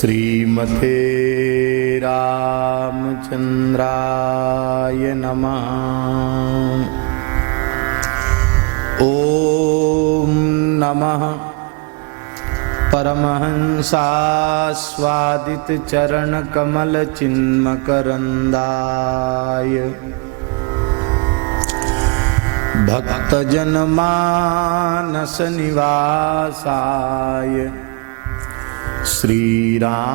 श्रीमते रामचंद्राय नमः। ओम नमः परमहंसास्वादित चरण कमल चिन्मकरंदाय भक्तजनमानस निवासाय श्री रामचंद्राय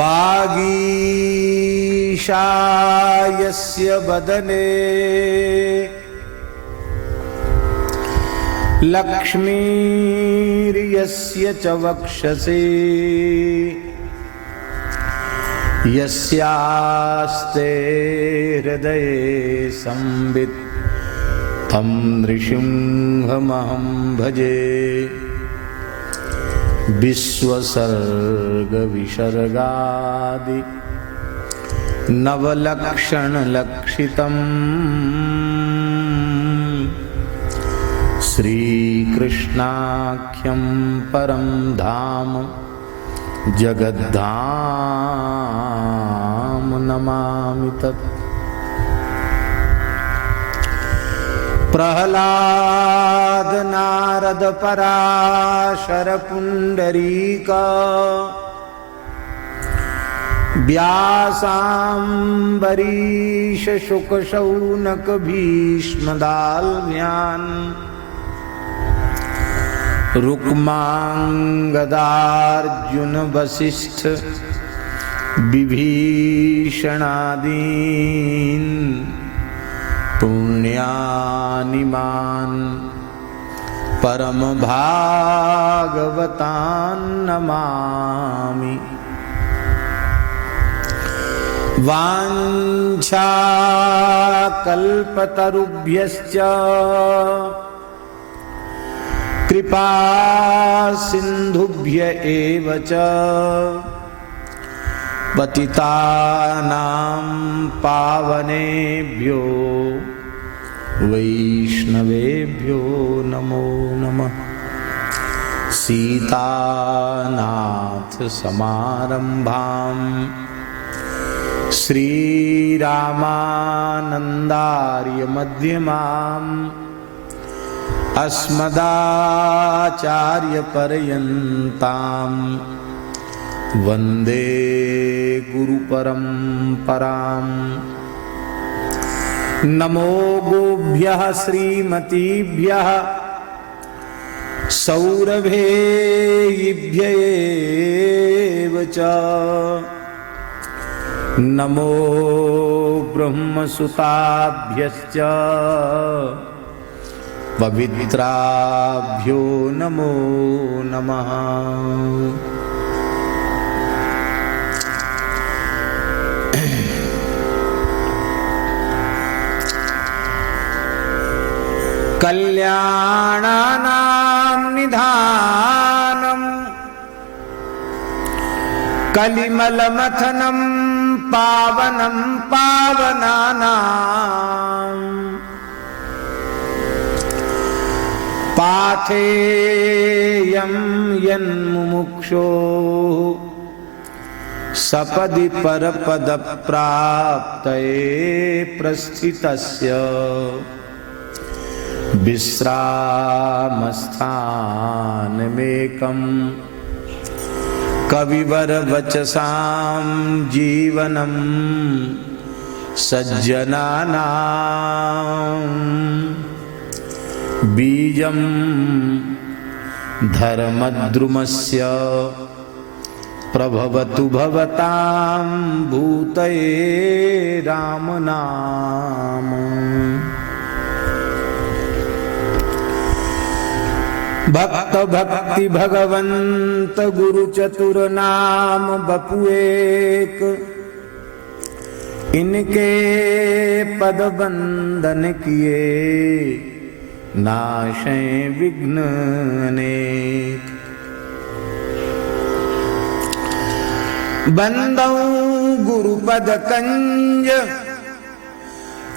वागीशायस्य वदने लक्ष्मीर्यस्य च वक्षसि यस्यास्ते हृदये संवित् तं नृसिंहमहं भजे। विश्वसर्गविसर्गादि नवलक्षणलक्षितम् श्रीकृष्णाख्यं परं धाम जगद्धाम नमामि तत्। प्रहलाद नारद पराशर पुंडरीक व्यासाम्बरीश शुक शौनक भीष्मदाल्म्यान् रुक्मांगदार्जुन वसिष्ठ विभीषणादीन् पुण्यानिमान् परम भागवतान् नमामि। वाञ्छाकल्पतरुभ्यश्च कृपा सिन्धुभ्य एव च पतितानां पावनेभ्यो वैष्णवेभ्यो नमो नमः। सीतानाथ समारंभां श्रीरामानन्दार्य मध्यमाम् अस्मदाचार्य पर्यन्तां वन्दे गुरु परम्पराम्। नमो गोभ्यः श्रीमतीभ्यः सौरभेयिभ्येव च नमो ब्रह्मसुताभ्यश्च पवित्राभ्यो नमो नमः। कल्याणानां निधानम् कलिमलमथनं पावनं पावनानाम् पाथेयं यन्मुमुक्षो सपदि परपदप्राप्तये प्रस्थितस्य विश्रामस्थानमेकम् कविवरवचसां जीवनं सज्जनानां बीजं धर्मद्रुमस्य प्रभवतु भवतां भूतये राम नाम। भक्त भक्ति भगवंत गुरु चतुर नाम बपु एक, इनके पद बंदन किए नाशे विघ्न अनेक। बंदौ गुरुपद कंज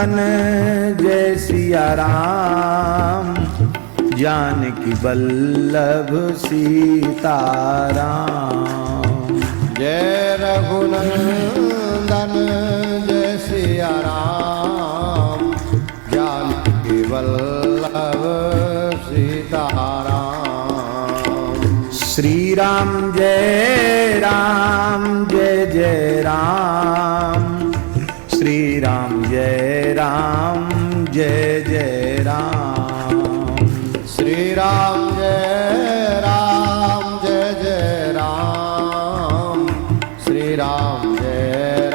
रघुनंदन जय सिया राम, जानकी वल्लभ सीताराम। जय रघुनंदन जय सिया राम, जानकी वल्लभ सीताराम। श्री राम जय जय राम, श्री राम जय जय राम। श्री राम जय जय राम, श्री राम जय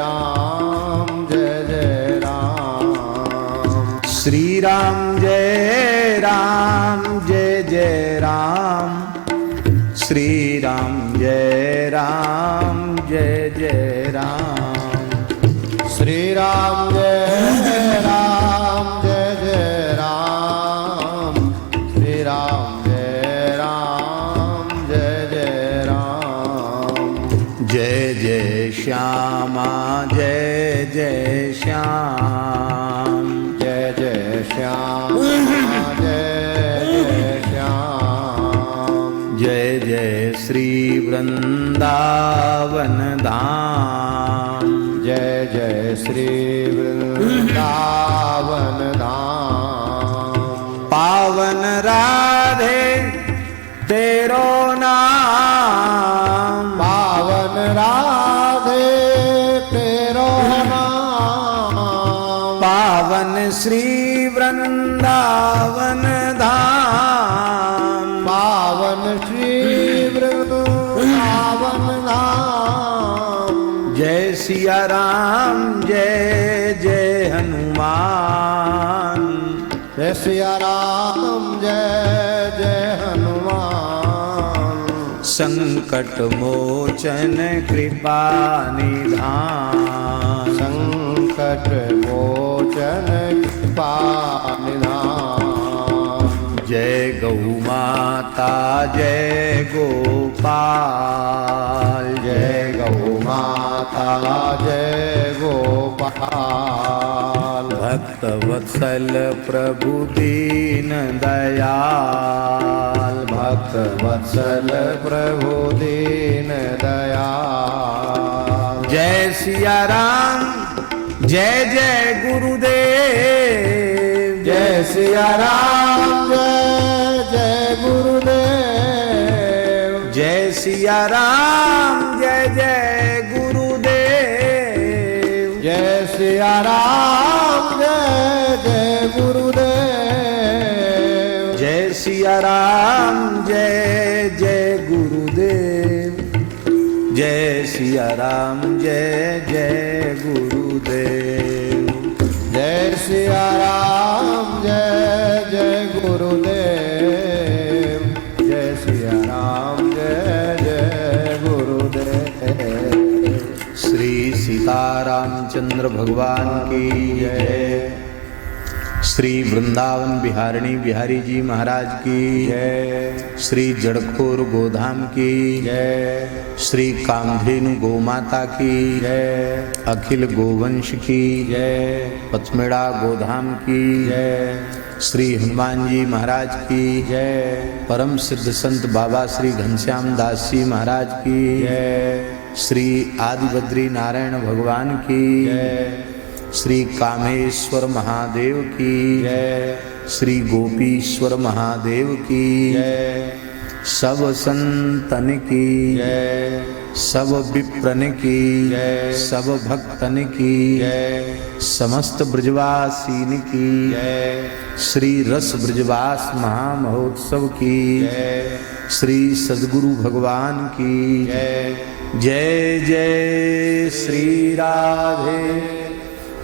जय राम। श्री राम जय जय राम, श्री राम जय जय राम। श्री राम जय जय राम, श्री राम जय जय राम। जय जय श्यामा जय जय श्याम, जय जय श्याम जय जय श्याम। जय जय श्री वृंदावन धाम, जय जय श्री वृंदावन धाम। पावन राधे तेरो नाम, पावन राधे तेरो नाम। पावन श्री वृंदावन धाम, पावन श्री वृंदावन धाम। जय सिया राम जय जय हनुमान, जय सिया राम जय जय हनुमान। संकट मोचन कृपा निधान, संकट मोचन कृपा निधान। जय गौ माता जय गोपाल, जय गौ माता जय गोपाल। भक्त वत्सल प्रभु दीन दयाल, भक्त वत्सल प्रभु दीन दयाल। जय सिया राम जय जय गुरुदेव, जय सिया राम जय जय गुरुदेव। जय सिया राम जय जय गुरुदेव। जय सिया राम जय जय गुरुदेव। जय सिया राम जय जय गुरुदेव, जय सिया राम जय जय गुरुदेव। जय सिया राम जय जय गुरुदेव। जय सिया राम जय जय गुरुदेव। श्री सीतारामचंद्र भगवान की जय। श्री वृंदावन बिहारिणी बिहारी जी महाराज की जय। श्री जड़खोर गोधाम की जय। श्री कामधेनु गोमाता की जय। अखिल गोवंश की जय। पचमेड़ा गोधाम की जय। श्री हनुमान जी महाराज की जय। परम सिद्ध संत बाबा श्री घनश्याम दास जी महाराज की जय। श्री आदि बद्री नारायण भगवान की जय। श्री कामेश्वर महादेव की जय। श्री गोपीश्वर महादेव की जय। सब संतन की जय। सब विप्रन की जय। सब भक्तन की जय। समस्त ब्रजवासीन की जय। श्री रस ब्रजवास महामहोत्सव की जय। श्री सद्गुरु भगवान की जय। जय जय श्री राधे,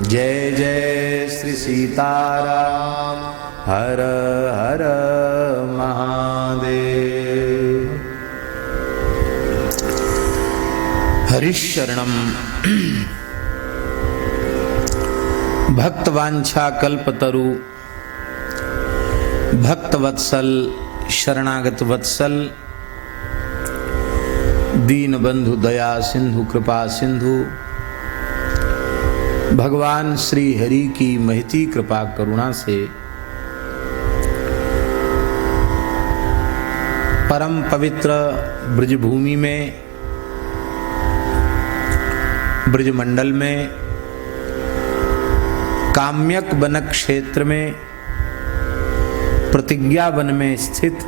जय जय श्री सीताराम, हर हर महादेव। हरिशरणम भक्तवांछा कल्पतरु, भक्तवत्सल शरणागत वत्सल, दीन बंधु दया सिंधु कृपा सिंधु, भगवान श्री हरि की महती कृपा करुणा से परम पवित्र ब्रजभूमि में, ब्रजमंडल में, काम्यक वन क्षेत्र में, प्रतिज्ञा वन में स्थित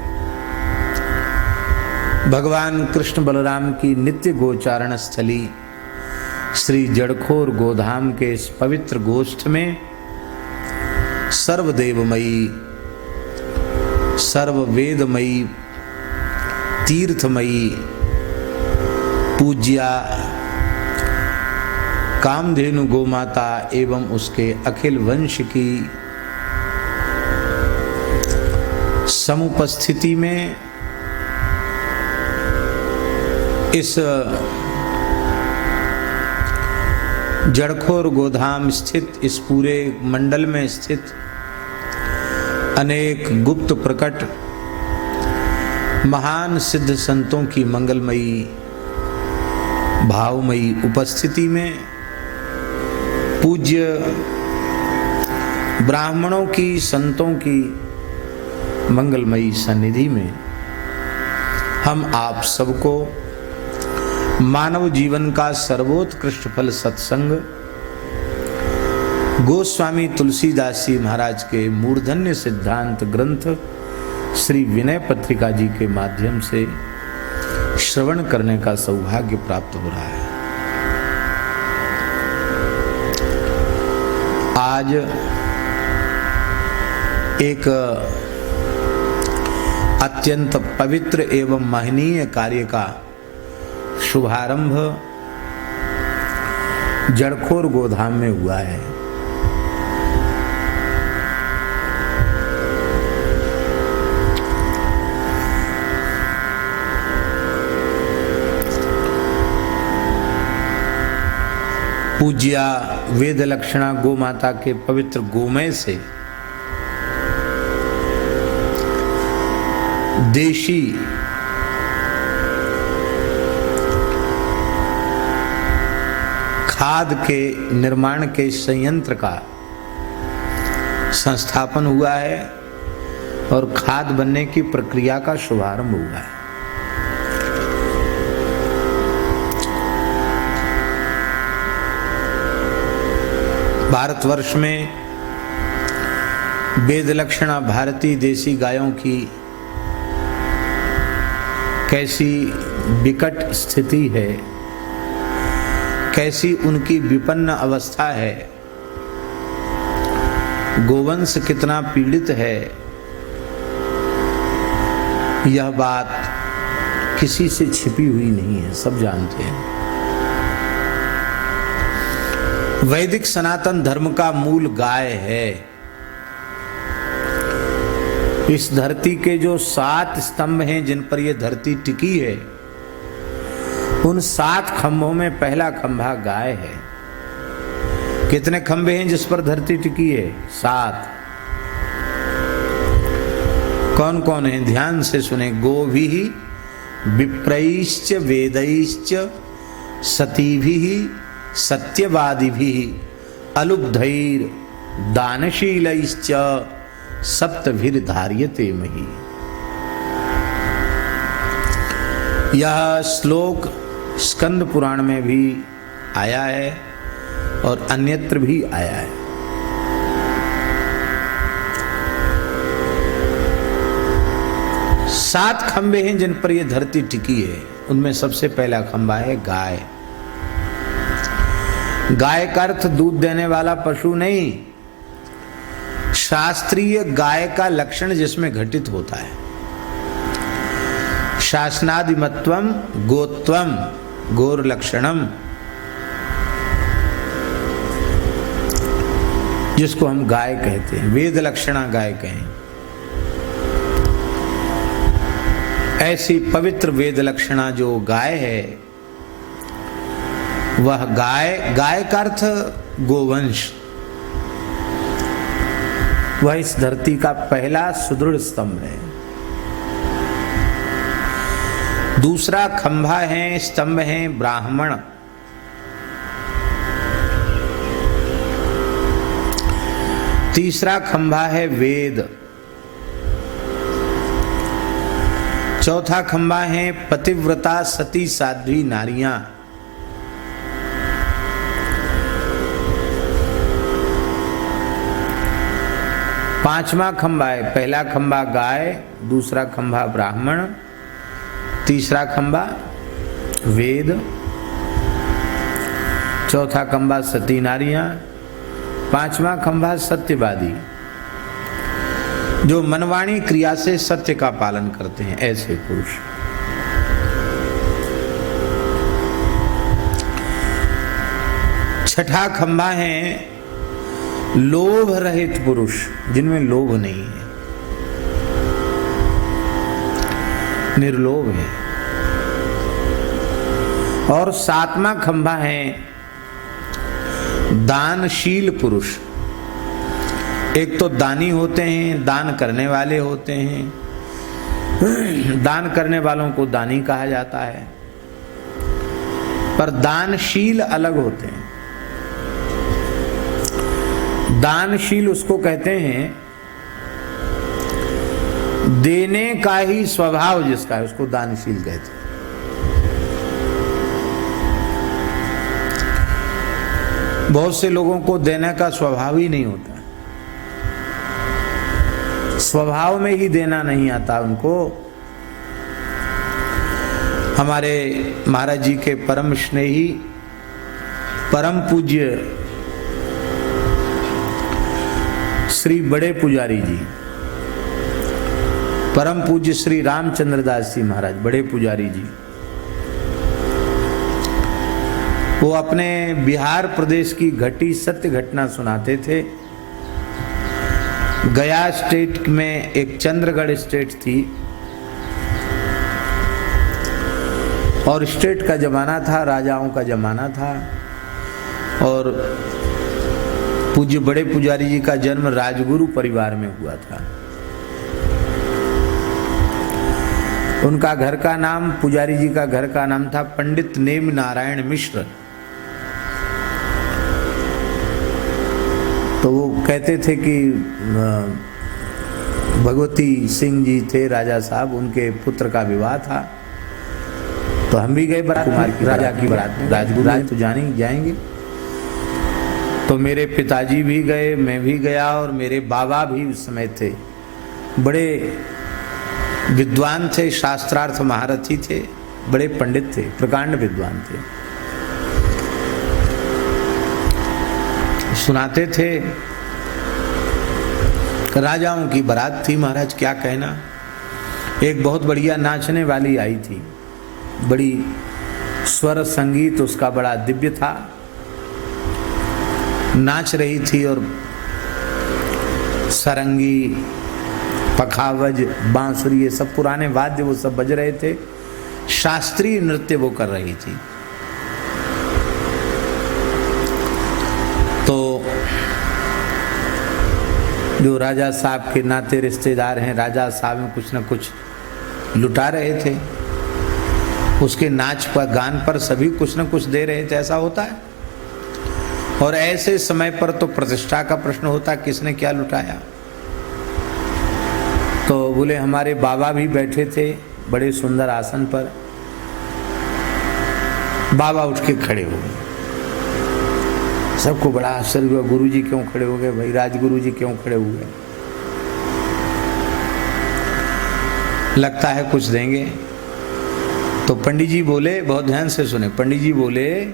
भगवान कृष्ण बलराम की नित्य गोचारण स्थली श्री जड़खोर गोधाम के इस पवित्र गोष्ठ में सर्वदेवमयी, सर्ववेदमयी, तीर्थमयी, पूज्या कामधेनु गोमाता एवं उसके अखिल वंश की समुपस्थिति में इस जड़खोर गोधाम स्थित इस पूरे मंडल में स्थित अनेक गुप्त प्रकट महान सिद्ध संतों की मंगलमयी भावमयी उपस्थिति में, पूज्य ब्राह्मणों की, संतों की मंगलमयी सन्निधि में हम आप सबको मानव जीवन का सर्वोत्कृष्ट फल सत्संग गोस्वामी तुलसीदास जी महाराज के मूर्धन्य सिद्धांत ग्रंथ श्री विनय पत्रिका जी के माध्यम से श्रवण करने का सौभाग्य प्राप्त हो रहा है। आज एक अत्यंत पवित्र एवं महनीय कार्य का शुभारंभ जड़खोर गोधाम में हुआ है। पूज्या वेद लक्षणा गो माता के पवित्र गोमय से देशी खाद के निर्माण के संयंत्र का संस्थापन हुआ है और खाद बनने की प्रक्रिया का शुभारंभ हुआ है। भारतवर्ष में वेद लक्षणा भारतीय देसी गायों की कैसी विकट स्थिति है, कैसी उनकी विपन्न अवस्था है, गोवंश कितना पीड़ित है, यह बात किसी से छिपी हुई नहीं है, सब जानते हैं। वैदिक सनातन धर्म का मूल गाय है। इस धरती के जो 7 स्तंभ हैं जिन पर यह धरती टिकी है, उन 7 खंभों में पहला खंभा गाय है। कितने खंभे हैं जिस पर धरती टिकी है? 7। कौन कौन है? ध्यान से सुने। गोभिः विप्रैश्च वेदैश्च सतीभिः सत्यवादिभिः अलुब्धैर् दानशीलैश्च सप्तभिर्धार्यते मही। यह श्लोक स्कंद पुराण में भी आया है और अन्यत्र भी आया है। सात खंबे हैं जिन पर यह धरती टिकी है। उनमें सबसे पहला खंबा है गाय। गाय का अर्थ दूध देने वाला पशु नहीं, शास्त्रीय गाय का लक्षण जिसमें घटित होता है। शासनादिमत्वम गोत्वम गोर लक्षणम, जिसको हम गाय कहते हैं, वेद लक्षणा गाय कहें। ऐसी पवित्र वेद लक्षणा जो गाय है, वह गाय का अर्थ गोवंश, वह इस धरती का पहला सुदृढ़ स्तंभ है। दूसरा खंभा है, स्तंभ है ब्राह्मण। तीसरा खंभा है वेद। चौथा खंभा है पतिव्रता सती साध्वी नारियां। पांचवा खंभा है, पहला खंभा गाय, दूसरा खंभा ब्राह्मण, तीसरा खंभा वेद, चौथा खंभा सती नारियां, पांचवा खंभा सत्यवादी, जो मनवाणी क्रिया से सत्य का पालन करते हैं, ऐसे पुरुष। छठा खंभा है लोभ रहित पुरुष, जिनमें लोभ नहीं है, निर्लोभ है। और सातवां खंभा है दानशील पुरुष। एक तो दानी होते हैं, दान करने वाले होते हैं, दान करने वालों को दानी कहा जाता है, पर दानशील अलग होते हैं। दानशील उसको कहते हैं देने का ही स्वभाव जिसका है, उसको दानशील कहते हैं। बहुत से लोगों को देने का स्वभाव ही नहीं होता, स्वभाव में ही देना नहीं आता उनको। हमारे महाराज जी के परम स्नेही परम पूज्य श्री बड़े पुजारी जी, परम पूज्य श्री रामचंद्र दास जी महाराज बड़े पुजारी जी, वो अपने बिहार प्रदेश की घटी सत्य घटना सुनाते थे। गया स्टेट में एक चंद्रगढ़ स्टेट थी, और स्टेट का जमाना था, राजाओं का जमाना था, और पूज्य बड़े पुजारी जी का जन्म राजगुरु परिवार में हुआ था। उनका घर का नाम, पुजारी जी का घर का नाम था पंडित नेम नारायण मिश्र। तो वो कहते थे कि भगवती सिंह जी थे राजा साहब, उनके पुत्र का विवाह था। तो हम भी गए बारात, कुमार की राजा की बारात में, राजगुरु राज तो जाने जाएंगे। तो मेरे पिताजी भी गए, मैं भी गया, और मेरे बाबा भी उस समय थे, बड़े विद्वान थे, शास्त्रार्थ महारथी थे, बड़े पंडित थे, प्रकांड विद्वान थे। सुनाते थे राजाओं की बारात थी महाराज, क्या कहना। एक बहुत बढ़िया नाचने वाली आई थी, बड़ी स्वर संगीत उसका बड़ा दिव्य था, नाच रही थी, और सरंगी, पखावज, बांसुरी, ये सब पुराने वाद्य वो सब बज रहे थे, शास्त्रीय नृत्य वो कर रही थी। तो जो राजा साहब के नाते रिश्तेदार हैं, राजा साहब में कुछ न कुछ लुटा रहे थे, उसके नाच पर, गान पर सभी कुछ न कुछ दे रहे थे, ऐसा होता है। और ऐसे समय पर तो प्रतिष्ठा का प्रश्न होता, किसने क्या लुटाया। तो बोले हमारे बाबा भी बैठे थे बड़े सुंदर आसन पर, बाबा उठ के खड़े हो गए। सबको बड़ा आश्चर्य हुआ, गुरु जी क्यों खड़े हो गए भाई, राजगुरु जी क्यों खड़े हुए, लगता है कुछ देंगे। तो पंडित जी बोले, बहुत ध्यान से सुने, पंडित जी बोले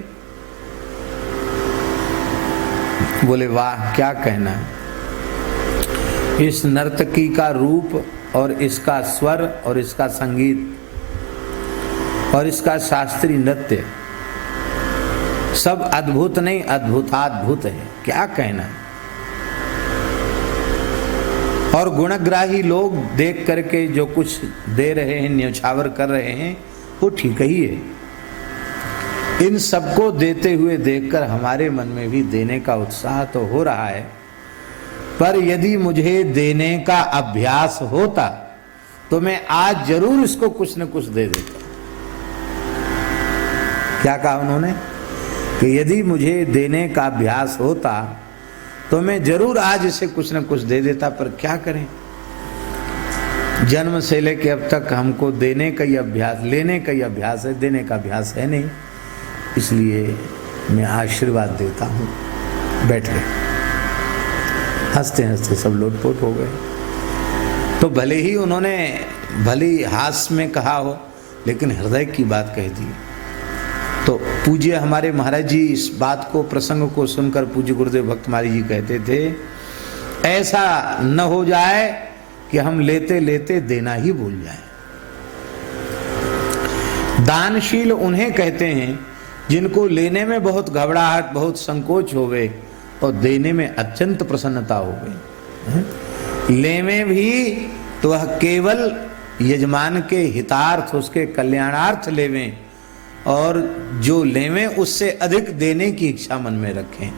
वाह क्या कहना है, इस नर्तकी का रूप और इसका स्वर और इसका संगीत और इसका शास्त्रीय नृत्य सब अद्भुत नहीं, अद्भुताद्भुत है, क्या कहना है। और गुणग्राही लोग देख करके जो कुछ दे रहे हैं, न्यौछावर कर रहे हैं, वो ठीक ही है। इन सबको देते हुए देखकर हमारे मन में भी देने का उत्साह तो हो रहा है, पर यदि मुझे देने का अभ्यास होता तो मैं आज जरूर इसको कुछ न कुछ दे देता। क्या कहा उन्होंने कि यदि मुझे देने का अभ्यास होता तो मैं जरूर आज इसे कुछ न कुछ दे देता, पर क्या करें, जन्म से लेके अब तक हमको देने का ही अभ्यास, लेने का ही अभ्यास है, देने का अभ्यास है नहीं, इसलिए मैं आशीर्वाद देता हूँ। बैठ गए, हंसते हंसते सब लोटपोट हो गए। तो भले ही उन्होंने भली हास्य में कहा हो, लेकिन हृदय की बात कह दी। तो पूज्य हमारे महाराज जी इस बात को, प्रसंग को सुनकर पूज्य गुरुदेव भक्तमाली जी कहते थे, ऐसा न हो जाए कि हम लेते लेते देना ही भूल जाएं। दानशील उन्हें कहते हैं जिनको लेने में बहुत घबराहट, बहुत संकोच होवे और देने में अत्यंत प्रसन्नता होवे। ले में भी तो वह केवल यजमान के हितार्थ, उसके कल्याणार्थ लेवें, और जो लेवें उससे अधिक देने की इच्छा मन में रखें।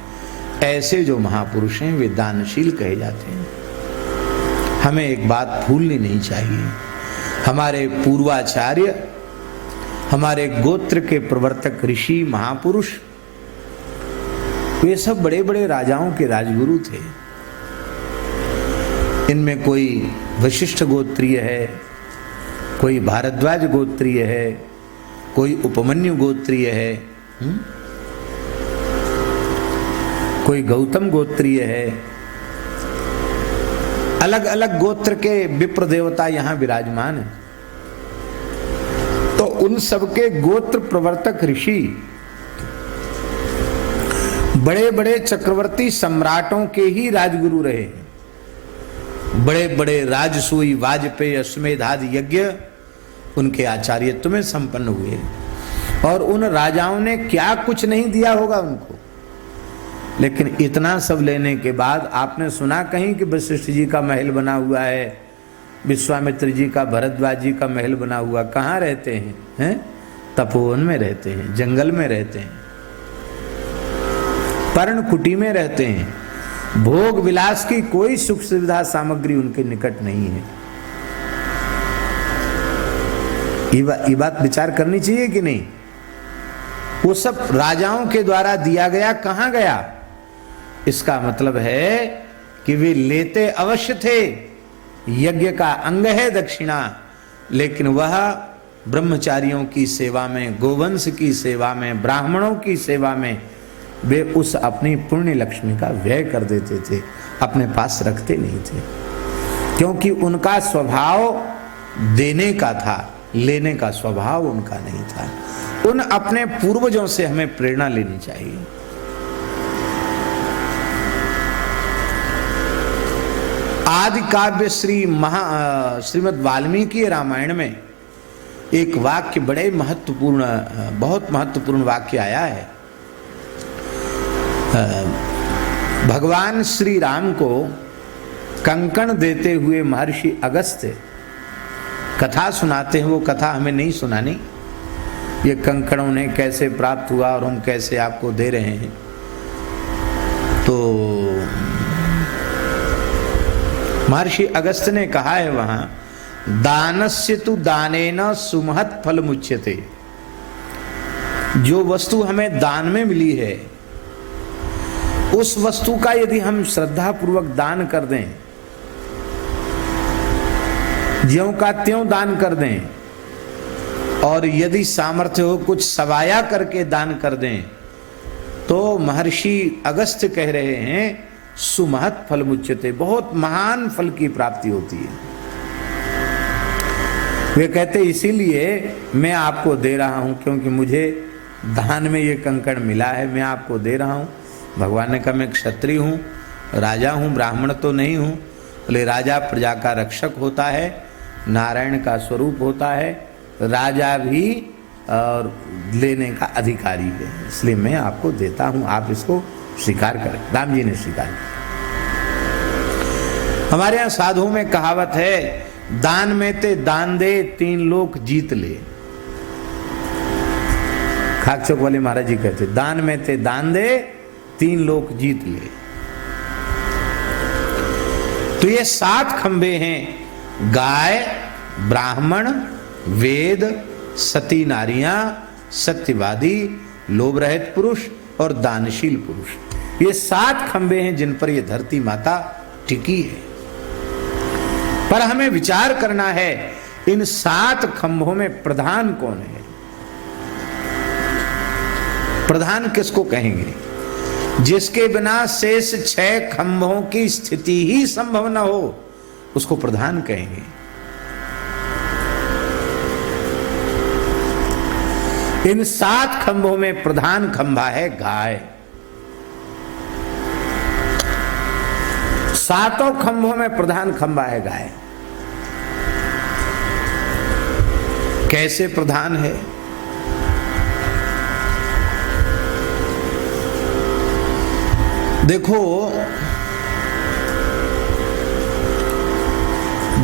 ऐसे जो महापुरुष हैं वे दानशील कहे जाते हैं। हमें एक बात भूलनी नहीं चाहिए, हमारे पूर्वाचार्य, हमारे गोत्र के प्रवर्तक ऋषि महापुरुष, वे सब बड़े बड़े राजाओं के राजगुरु थे। इनमें कोई वशिष्ठ गोत्रीय है, कोई भारद्वाज गोत्रीय है, कोई उपमन्यु गोत्रीय है, कोई गौतम गोत्रीय है। अलग अलग गोत्र के विप्र देवता यहां विराजमान हैं। तो उन सबके गोत्र प्रवर्तक ऋषि बड़े बड़े चक्रवर्ती सम्राटों के ही राजगुरु रहे। बड़े बड़े राजसूय, वाजपेयी, अश्वमेध आदि यज्ञ उनके आचार्यत्व में संपन्न हुए। और उन राजाओं ने क्या कुछ नहीं दिया होगा उनको, लेकिन इतना सब लेने के बाद आपने सुना कहीं कि वशिष्ठ जी का महल बना हुआ है, विश्वामित्र जी का, भरद्वाज जी का महल बना हुआ। कहाँ रहते हैं? तपोवन में रहते हैं, जंगल में रहते हैं, पर्णकुटी में रहते हैं। भोग विलास की कोई सुख सुविधा सामग्री उनके निकट नहीं है। ये बात विचार करनी चाहिए कि नहीं? वो सब राजाओं के द्वारा दिया गया, कहां गया? इसका मतलब है कि वे लेते अवश्य थे, यज्ञ का अंग है दक्षिणा, लेकिन वह ब्रह्मचारियों की सेवा में, गोवंश की सेवा में, ब्राह्मणों की सेवा में वे उस अपनी पुण्य लक्ष्मी का व्यय कर देते थे, अपने पास रखते नहीं थे, क्योंकि उनका स्वभाव देने का था, लेने का स्वभाव उनका नहीं था। उन अपने पूर्वजों से हमें प्रेरणा लेनी चाहिए। आदि काव्य श्रीमद् वाल्मीकि रामायण में एक वाक्य बड़े महत्वपूर्ण, बहुत महत्वपूर्ण वाक्य आया है। भगवान श्री राम को कंकण देते हुए महर्षि अगस्त्य कथा सुनाते हैं। वो कथा हमें नहीं सुनानी, ये कंकण उन्हें कैसे प्राप्त हुआ और हम कैसे आपको दे रहे हैं। तो महर्षि अगस्त्य ने कहा है वहां, दानस्य तु दानेन सुमहत् फल मुच्यते। जो वस्तु हमें दान में मिली है, उस वस्तु का यदि हम श्रद्धा पूर्वक दान कर दें, ज्यों का त्यों दान कर दें, और यदि सामर्थ्य हो कुछ सवाया करके दान कर दें, तो महर्षि अगस्त्य कह रहे हैं सुमहत् फल मुच्यते, बहुत महान फल की प्राप्ति होती है। वे कहते इसीलिए मैं आपको दे रहा हूं, क्योंकि मुझे दान में ये कंकण मिला है, मैं आपको दे रहा हूं। भगवान ने कहा मैं क्षत्रिय हूं, राजा हूं, ब्राह्मण तो नहीं हूं। बोले राजा प्रजा का रक्षक होता है, नारायण का स्वरूप होता है, राजा भी और लेने का अधिकारी है, इसलिए मैं आपको देता हूं, आप इसको स्वीकार करें। राम जी ने स्वीकार किया। हमारे यहाँ साधुओं में कहावत है, दान में ते दान दे, तीन लोक जीत ले। खाकचौक वाले महाराज जी कहते, दान में ते दान दे, तीन लोक जीत ले। तो ये 7 खंबे हैं, गाय, ब्राह्मण, वेद, सती नारियां, सत्यवादी, लोभ रहित पुरुष, और दानशील पुरुष। ये 7 खंबे हैं जिन पर ये धरती माता टिकी है। पर हमें विचार करना है इन 7 खंभों में प्रधान कौन है। प्रधान किसको कहेंगे? जिसके बिना शेष 6 खंभों की स्थिति ही संभव न हो उसको प्रधान कहेंगे। इन 7 खंभों में प्रधान खंभा है गाय। 7 खंभों में प्रधान खंभा है गाय। कैसे प्रधान है? देखो,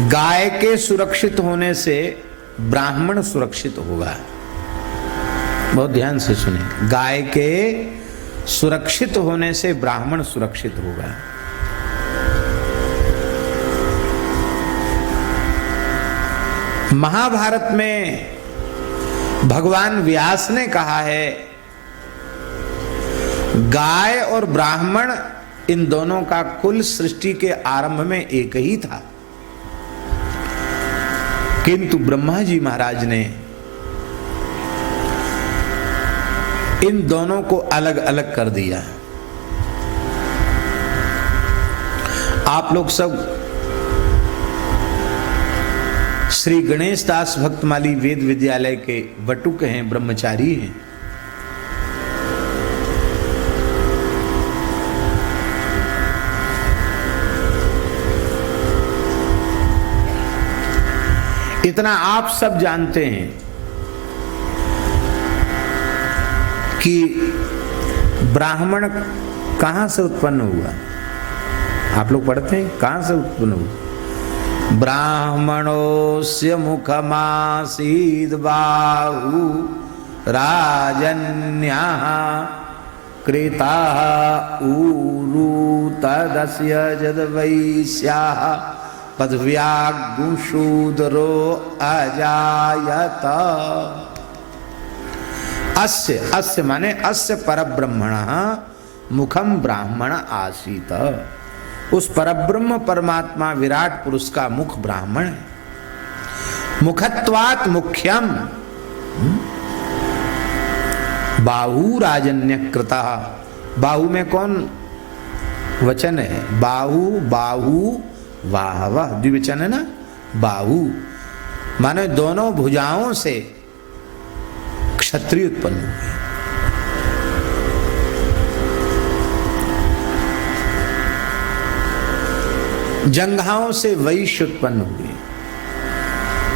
गाय के सुरक्षित होने से ब्राह्मण सुरक्षित होगा। बहुत ध्यान से सुने, गाय के सुरक्षित होने से ब्राह्मण सुरक्षित होगा। महाभारत में भगवान व्यास ने कहा है गाय और ब्राह्मण इन दोनों का कुल सृष्टि के आरंभ में एक ही था, किंतु ब्रह्मा जी महाराज ने इन दोनों को अलग अलग कर दिया। आप लोग सब श्री गणेश दास भक्तमाली वेद विद्यालय के बटुक हैं, ब्रह्मचारी हैं। इतना आप सब जानते हैं कि ब्राह्मण कहां से उत्पन्न हुआ। आप लोग पढ़ते हैं कहां से उत्पन्न हुआ। ब्राह्मणोस्य मुखमासीद बाहु राजन्याः कृताः ऊरु तदस्य जदवैश्याः पदव्यागुशूदरो अजायत। अस्य माने अस्य परब्रह्मणः मुखम ब्राह्मण आसीत। उस परब्रह्म परमात्मा विराट पुरुष का मुख ब्राह्मण है। मुखत्वात् मुख्यम बाहु राजन्यकृतः। बाहु में कौन वचन है? बाहु बाहु वाह वाह, द्विवचन है ना। बाहु माने दोनों भुजाओं से क्षत्रिय उत्पन्न हुए। जंघाओं से वैश्य उत्पन्न हुए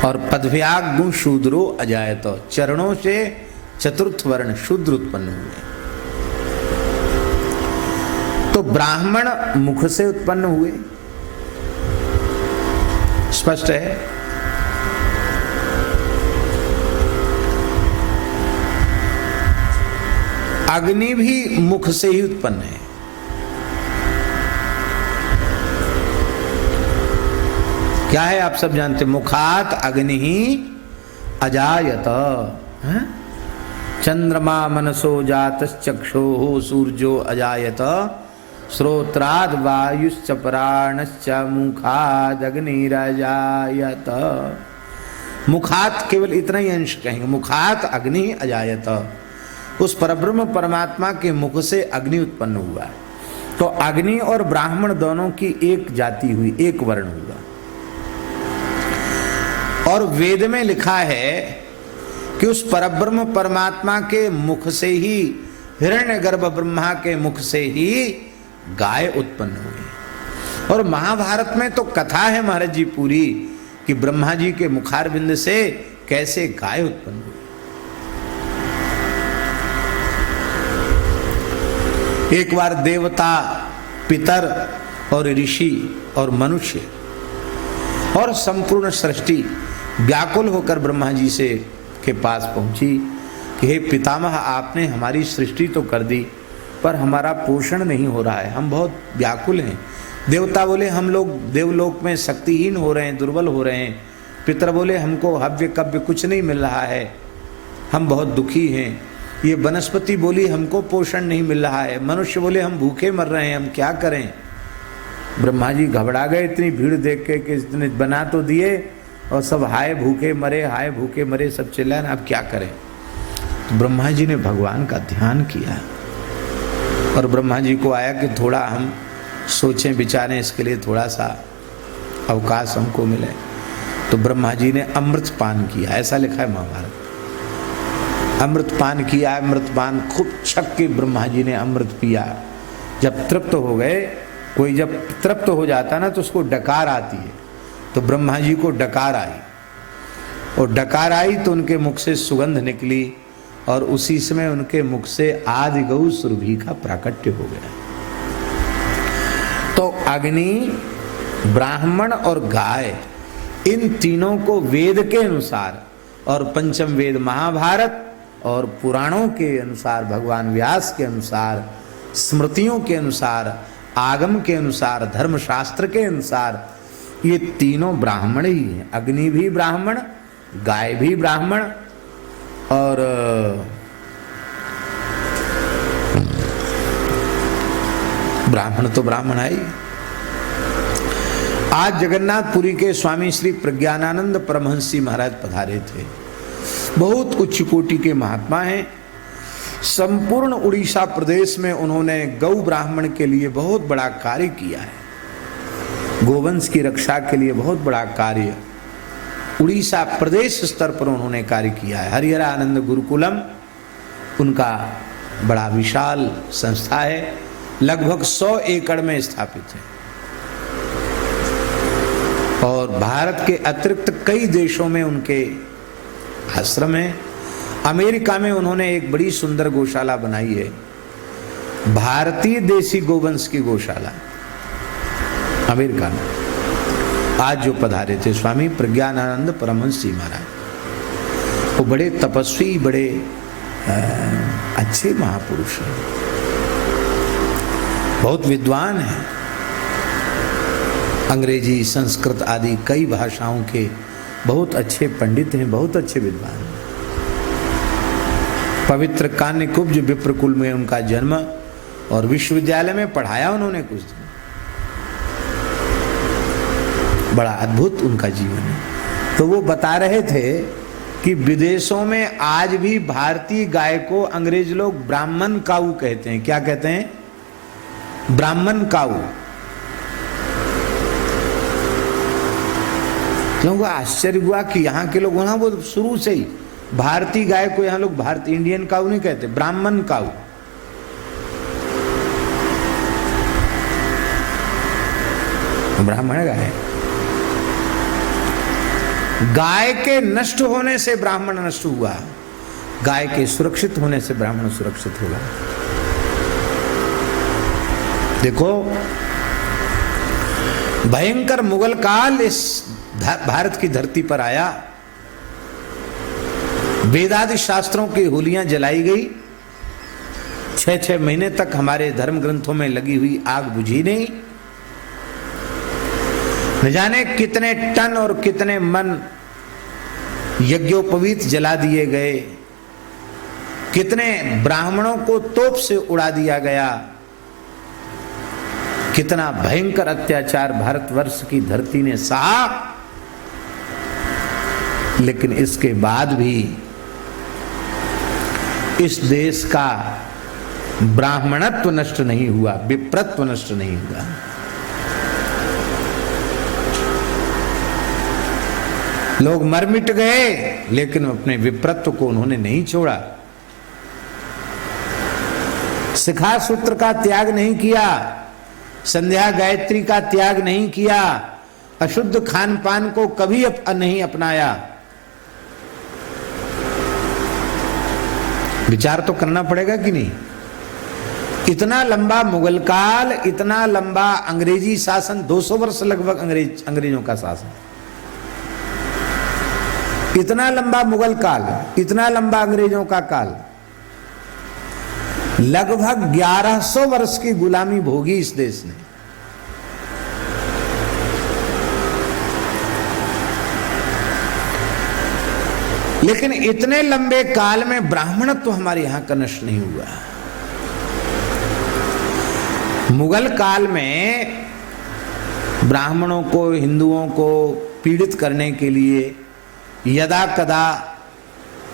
और पदव्यागु शूद्रो अजायत। चरणों से चतुर्थ वर्ण शूद्र उत्पन्न हुए। तो ब्राह्मण मुख से उत्पन्न हुए, स्पष्ट है। अग्नि भी मुख से ही उत्पन्न है। क्या है आप सब जानते? मुखात अग्नि ही अजायत। चंद्रमा मनसो जातश्चक्षुः सूर्यो अजायत। श्रोत्राद वायुश्च प्राणश्च मुखाद अग्निरजायत। मुखात केवल इतना ही अंश कहेंगे, मुखात अग्नि अजायत। उस परब्रह्म परमात्मा के मुख से अग्नि उत्पन्न हुआ। तो अग्नि और ब्राह्मण दोनों की एक जाति हुई, एक वर्ण हुआ। और वेद में लिखा है कि उस परब्रह्म परमात्मा के मुख से ही, हिरण्यगर्भ ब्रह्मा के मुख से ही गाय उत्पन्न हुई। और महाभारत में तो कथा है महाराज जी पूरी कि ब्रह्मा जी के मुखारविंद से कैसे गाय उत्पन्न हुई। एक बार देवता, पितर और ऋषि और मनुष्य और संपूर्ण सृष्टि व्याकुल होकर ब्रह्मा जी से के पास पहुंची कि हे पितामह, आपने हमारी सृष्टि तो कर दी पर हमारा पोषण नहीं हो रहा है, हम बहुत व्याकुल हैं। देवता बोले हम लोग देवलोक में शक्तिहीन हो रहे हैं, दुर्बल हो रहे हैं। पितर बोले हमको हव्य कव्य कुछ नहीं मिल रहा है, हम बहुत दुखी हैं। ये वनस्पति बोली हमको पोषण नहीं मिल रहा है, मनुष्य बोले हम भूखे मर रहे हैं, हम क्या करें। ब्रह्मा जी घबरा गए इतनी भीड़ देख के कि इतने बना तो दिए और सब हाय भूखे मरे, हाय भूखे मरे, सब चिल्लाए, अब क्या करें। तो ब्रह्मा जी ने भगवान का ध्यान किया और ब्रह्मा जी को आया कि थोड़ा हम सोचें विचारें, इसके लिए थोड़ा सा अवकाश हमको मिले। तो ब्रह्मा जी ने अमृत पान किया, ऐसा लिखा है महाभारत। अमृत पान किया, अमृत पान खूब छक के ब्रह्मा जी ने अमृत पिया। जब तृप्त हो गए, कोई जब तृप्त हो जाता ना तो उसको डकार आती है, तो ब्रह्मा जी को डकार आई और डकार आई तो उनके मुख से सुगंध निकली और उसी समय उनके मुख से आदि गौ सुरभि का प्राकट्य हो गया। तो अग्नि, ब्राह्मण और गाय, इन तीनों को वेद के अनुसार और पंचम वेद महाभारत और पुराणों के अनुसार, भगवान व्यास के अनुसार, स्मृतियों के अनुसार, आगम के अनुसार, धर्मशास्त्र के अनुसार, ये तीनों ब्राह्मण ही हैं। अग्नि भी ब्राह्मण, गाय भी ब्राह्मण और ब्राह्मण तो ब्राह्मण है ही। आज जगन्नाथपुरी के स्वामी श्री प्रज्ञानानंद परमहंसी महाराज पधारे थे। बहुत उच्च कोटि के महात्मा हैं। संपूर्ण उड़ीसा प्रदेश में उन्होंने गौ ब्राह्मण के लिए बहुत बड़ा कार्य किया है। गोवंश की रक्षा के लिए बहुत बड़ा कार्य उड़ीसा प्रदेश स्तर पर उन्होंने कार्य किया है। हरिहरानंद गुरुकुलम उनका बड़ा विशाल संस्था है, लगभग 100 एकड़ में स्थापित है और भारत के अतिरिक्त कई देशों में उनके आश्रम है। अमेरिका में उन्होंने एक बड़ी सुंदर गौशाला बनाई है, भारतीय देसी गोवंश की गौशाला, अमेरिका में। आज जो पधारे थे स्वामी प्रज्ञानानंद परमहंस जी महाराज, वो बड़े तपस्वी, बड़े अच्छे महापुरुष हैं, बहुत विद्वान हैं। अंग्रेजी, संस्कृत आदि कई भाषाओं के बहुत अच्छे पंडित हैं, बहुत अच्छे विद्वान हैं। पवित्र कान्यकुब्ज विप्रकुल में उनका जन्म और विश्वविद्यालय में पढ़ाया उन्होंने कुछ दिन। बड़ा अद्भुत उनका जीवन है। तो वो बता रहे थे कि विदेशों में आज भी भारतीय गाय को अंग्रेज लोग ब्राह्मण काऊ कहते हैं। क्या कहते हैं? ब्राह्मण काऊ। लोगों को आश्चर्य हुआ कि यहाँ के लोग, वहां वो शुरू से ही भारतीय गाय को यहाँ लोग भारतीय इंडियन काऊ नहीं कहते, ब्राह्मण काऊ। ब्राह्मण गाय, गाय के नष्ट होने से ब्राह्मण नष्ट हुआ, गाय के सुरक्षित होने से ब्राह्मण सुरक्षित होगा। देखो, भयंकर मुगल काल इस भारत की धरती पर आया। वेदादि शास्त्रों की होलियां जलाई गई। 6-6 महीने तक हमारे धर्म ग्रंथों में लगी हुई आग बुझी नहीं। न जाने कितने टन और कितने मन यज्ञोपवीत जला दिए गए, कितने ब्राह्मणों को तोप से उड़ा दिया गया, कितना भयंकर अत्याचार भारतवर्ष की धरती ने सहा। लेकिन इसके बाद भी इस देश का ब्राह्मणत्व नष्ट नहीं हुआ, विप्रत्व नष्ट नहीं हुआ। लोग मर मिट गए लेकिन अपने विप्रत्व को उन्होंने नहीं छोड़ा। शिखा सूत्र का त्याग नहीं किया, संध्या गायत्री का त्याग नहीं किया, अशुद्ध खान पान को कभी नहीं अपनाया। विचार तो करना पड़ेगा कि नहीं? इतना लंबा मुगल काल, इतना लंबा अंग्रेजी शासन, 200 वर्ष लगभग अंग्रेजों का शासन, इतना लंबा मुगल काल, इतना लंबा अंग्रेजों का काल, लगभग 1100 वर्ष की गुलामी भोगी इस देश ने। लेकिन इतने लंबे काल में ब्राह्मणत्व तो हमारे यहां का नष्ट नहीं हुआ। मुगल काल में ब्राह्मणों को, हिंदुओं को पीड़ित करने के लिए यदा कदा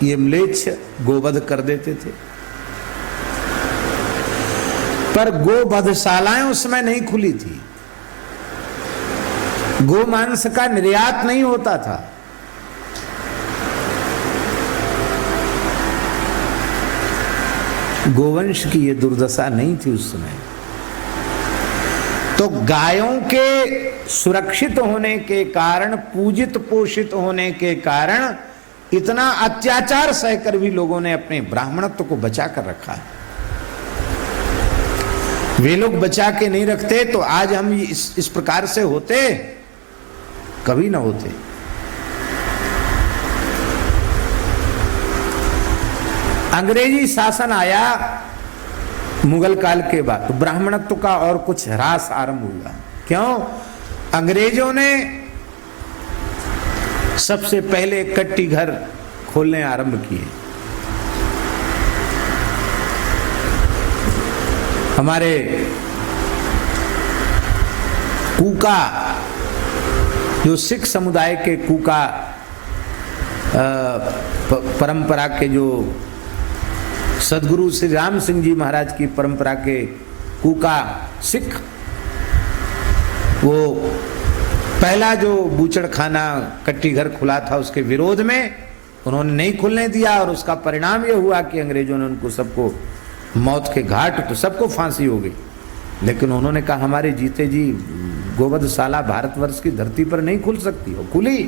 ये म्लेच्छ गोवध कर देते थे, पर गोवधशालाएं उस समय नहीं खुली थी, गोमांस का निर्यात नहीं होता था। गोवंश की ये दुर्दशा नहीं थी उस समय। तो गायों के सुरक्षित होने के कारण, पूजित पोषित होने के कारण इतना अत्याचार सहकर भी लोगों ने अपने ब्राह्मणत्व को बचा कर रखा है। वे लोग बचा के नहीं रखते तो आज हम इस प्रकार से होते, कभी ना होते। अंग्रेजी शासन आया मुगल काल के बाद, तो ब्राह्मणत्व का और कुछ ह्रास आरंभ हुआ। क्यों? अंग्रेजों ने सबसे पहले कट्टी घर खोलने आरंभ किए। हमारे कूका, जो सिख समुदाय के कूका परंपरा के, जो सदगुरु श्री राम सिंह जी महाराज की परंपरा के कूका सिख, वो पहला जो बूचड़ खाना कट्टी घर खुला था उसके विरोध में उन्होंने नहीं खुलने दिया, और उसका परिणाम यह हुआ कि अंग्रेजों ने उनको सबको मौत के घाट, तो सबको फांसी हो गई। लेकिन उन्होंने कहा हमारे जीते जी गोवधशाला भारतवर्ष की धरती पर नहीं खुल सकती, हो खुली।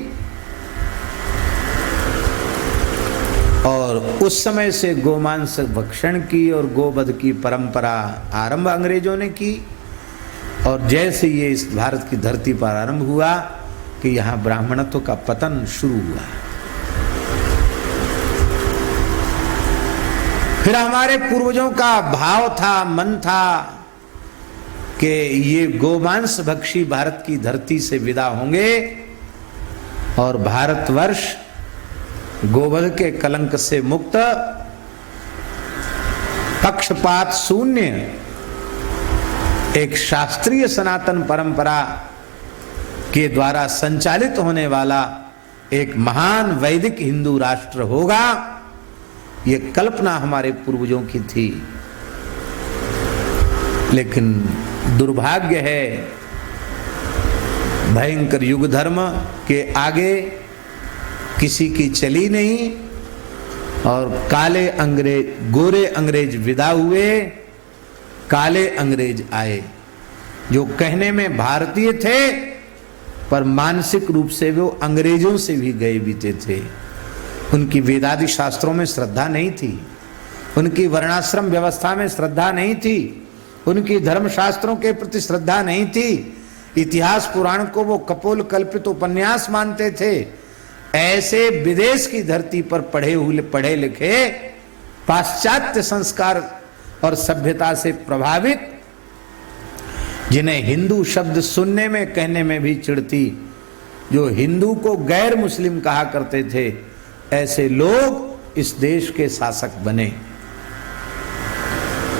और उस समय से गोमांस भक्षण की और गोवध की परंपरा आरंभ अंग्रेजों ने की। और जैसे ये इस भारत की धरती पर आरंभ हुआ कि यहाँ ब्राह्मणत्व का पतन शुरू हुआ। फिर हमारे पूर्वजों का भाव था, मन था कि ये गोमांस भक्षी भारत की धरती से विदा होंगे और भारतवर्ष गोवध के कलंक से मुक्त, पक्षपात शून्य एक शास्त्रीय सनातन परंपरा के द्वारा संचालित होने वाला एक महान वैदिक हिंदू राष्ट्र होगा। ये कल्पना हमारे पूर्वजों की थी। लेकिन दुर्भाग्य है, भयंकर युग धर्म के आगे किसी की चली नहीं, और काले अंग्रेज, गोरे अंग्रेज विदा हुए, काले अंग्रेज आए, जो कहने में भारतीय थे पर मानसिक रूप से वो अंग्रेजों से भी गए बीते थे। उनकी वेदादि शास्त्रों में श्रद्धा नहीं थी, उनकी वर्णाश्रम व्यवस्था में श्रद्धा नहीं थी, उनकी धर्मशास्त्रों के प्रति श्रद्धा नहीं थी। इतिहास पुराण को वो कपोल कल्पित उपन्यास मानते थे। ऐसे विदेश की धरती पर पढ़े लिखे, पाश्चात्य संस्कार और सभ्यता से प्रभावित, जिन्हें हिंदू शब्द सुनने में, कहने में भी चिढ़ती, जो हिंदू को गैर मुस्लिम कहा करते थे, ऐसे लोग इस देश के शासक बने।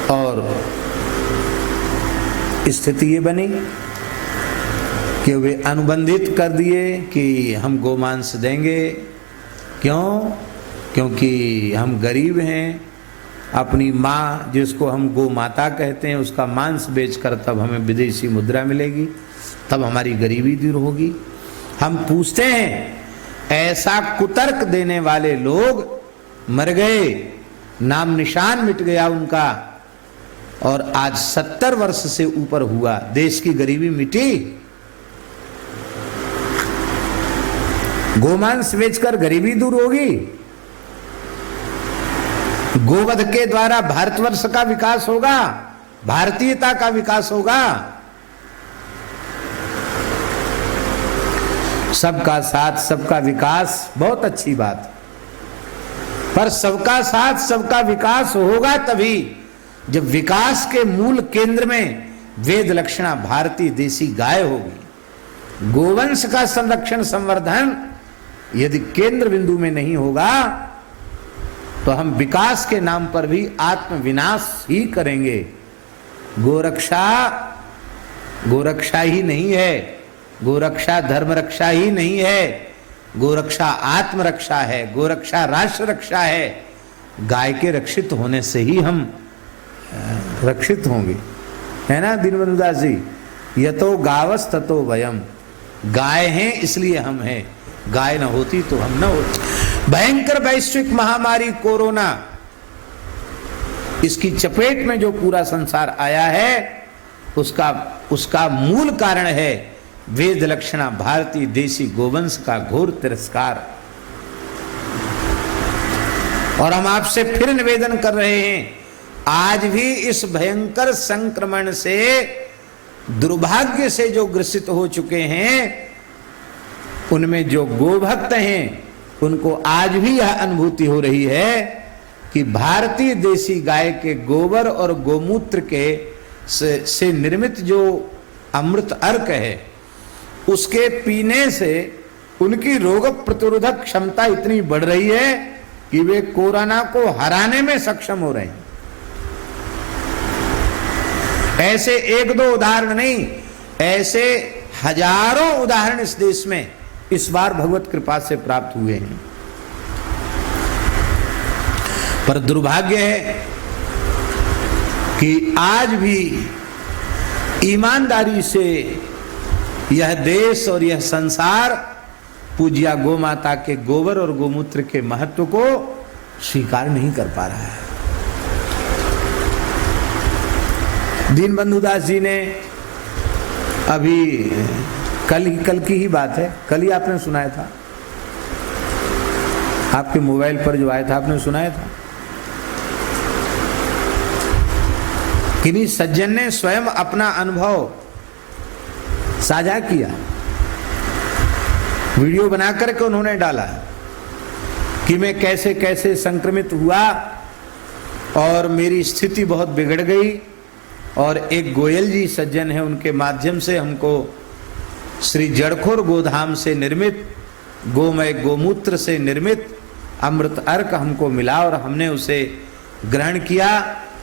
और स्थिति ये बनी कि वे अनुबंधित कर दिए कि हम गोमांस देंगे। क्यों? क्योंकि हम गरीब हैं, अपनी माँ जिसको हम गो माता कहते हैं उसका मांस बेचकर तब हमें विदेशी मुद्रा मिलेगी, तब हमारी गरीबी दूर होगी। हम पूछते हैं, ऐसा कुतर्क देने वाले लोग मर गए, नाम निशान मिट गया उनका, और आज 70 वर्ष से ऊपर हुआ, देश की गरीबी मिटी। गोमांस बेचकर गरीबी दूर होगी? गोवध के द्वारा भारतवर्ष का विकास होगा, भारतीयता का विकास होगा। सबका साथ सबका विकास बहुत अच्छी बात, पर सबका साथ सबका विकास होगा तभी जब विकास के मूल केंद्र में वेद लक्षणा भारतीय देसी गाय होगी। गोवंश का संरक्षण संवर्धन यदि केंद्र बिंदु में नहीं होगा तो हम विकास के नाम पर भी आत्म विनाश ही करेंगे। गोरक्षा गोरक्षा ही नहीं है, गोरक्षा धर्म रक्षा ही नहीं है, गोरक्षा आत्मरक्षा है, गोरक्षा राष्ट्र रक्षा है। गाय के रक्षित होने से ही हम रक्षित होंगे, है ना दीनबंधु दास जी। यतो गावस ततो वयम, गाय हैं इसलिए हम हैं, गाय न होती तो हम न होते। भयंकर वैश्विक महामारी कोरोना, इसकी चपेट में जो पूरा संसार आया है उसका मूल कारण है वेद लक्षणा भारतीय देसी गोवंश का घोर तिरस्कार। और हम आपसे फिर निवेदन कर रहे हैं, आज भी इस भयंकर संक्रमण से दुर्भाग्य से जो ग्रसित हो चुके हैं, उनमें जो गोभक्त हैं उनको आज भी यह अनुभूति हो रही है कि भारतीय देसी गाय के गोबर और गोमूत्र के से निर्मित जो अमृत अर्क है, उसके पीने से उनकी रोग प्रतिरोधक क्षमता इतनी बढ़ रही है कि वे कोरोना को हराने में सक्षम हो रहे हैं। ऐसे एक दो उदाहरण नहीं, ऐसे हजारों उदाहरण इस देश में इस बार भगवत कृपा से प्राप्त हुए हैं। पर दुर्भाग्य है कि आज भी ईमानदारी से यह देश और यह संसार पूज्या गौ माता के गोबर और गोमूत्र के महत्व को स्वीकार नहीं कर पा रहा है। दीनबंधु दास जी ने अभी कल की ही बात है, कल ही आपने सुनाया था, आपके मोबाइल पर जो आया था आपने सुनाया था, किन्हीं सज्जन ने स्वयं अपना अनुभव साझा किया, वीडियो बना करके उन्होंने डाला कि मैं कैसे कैसे संक्रमित हुआ और मेरी स्थिति बहुत बिगड़ गई। और एक गोयल जी सज्जन है, उनके माध्यम से हमको श्री जड़खोर गोधाम से निर्मित गोमय गोमूत्र से निर्मित अमृत अर्क हमको मिला और हमने उसे ग्रहण किया।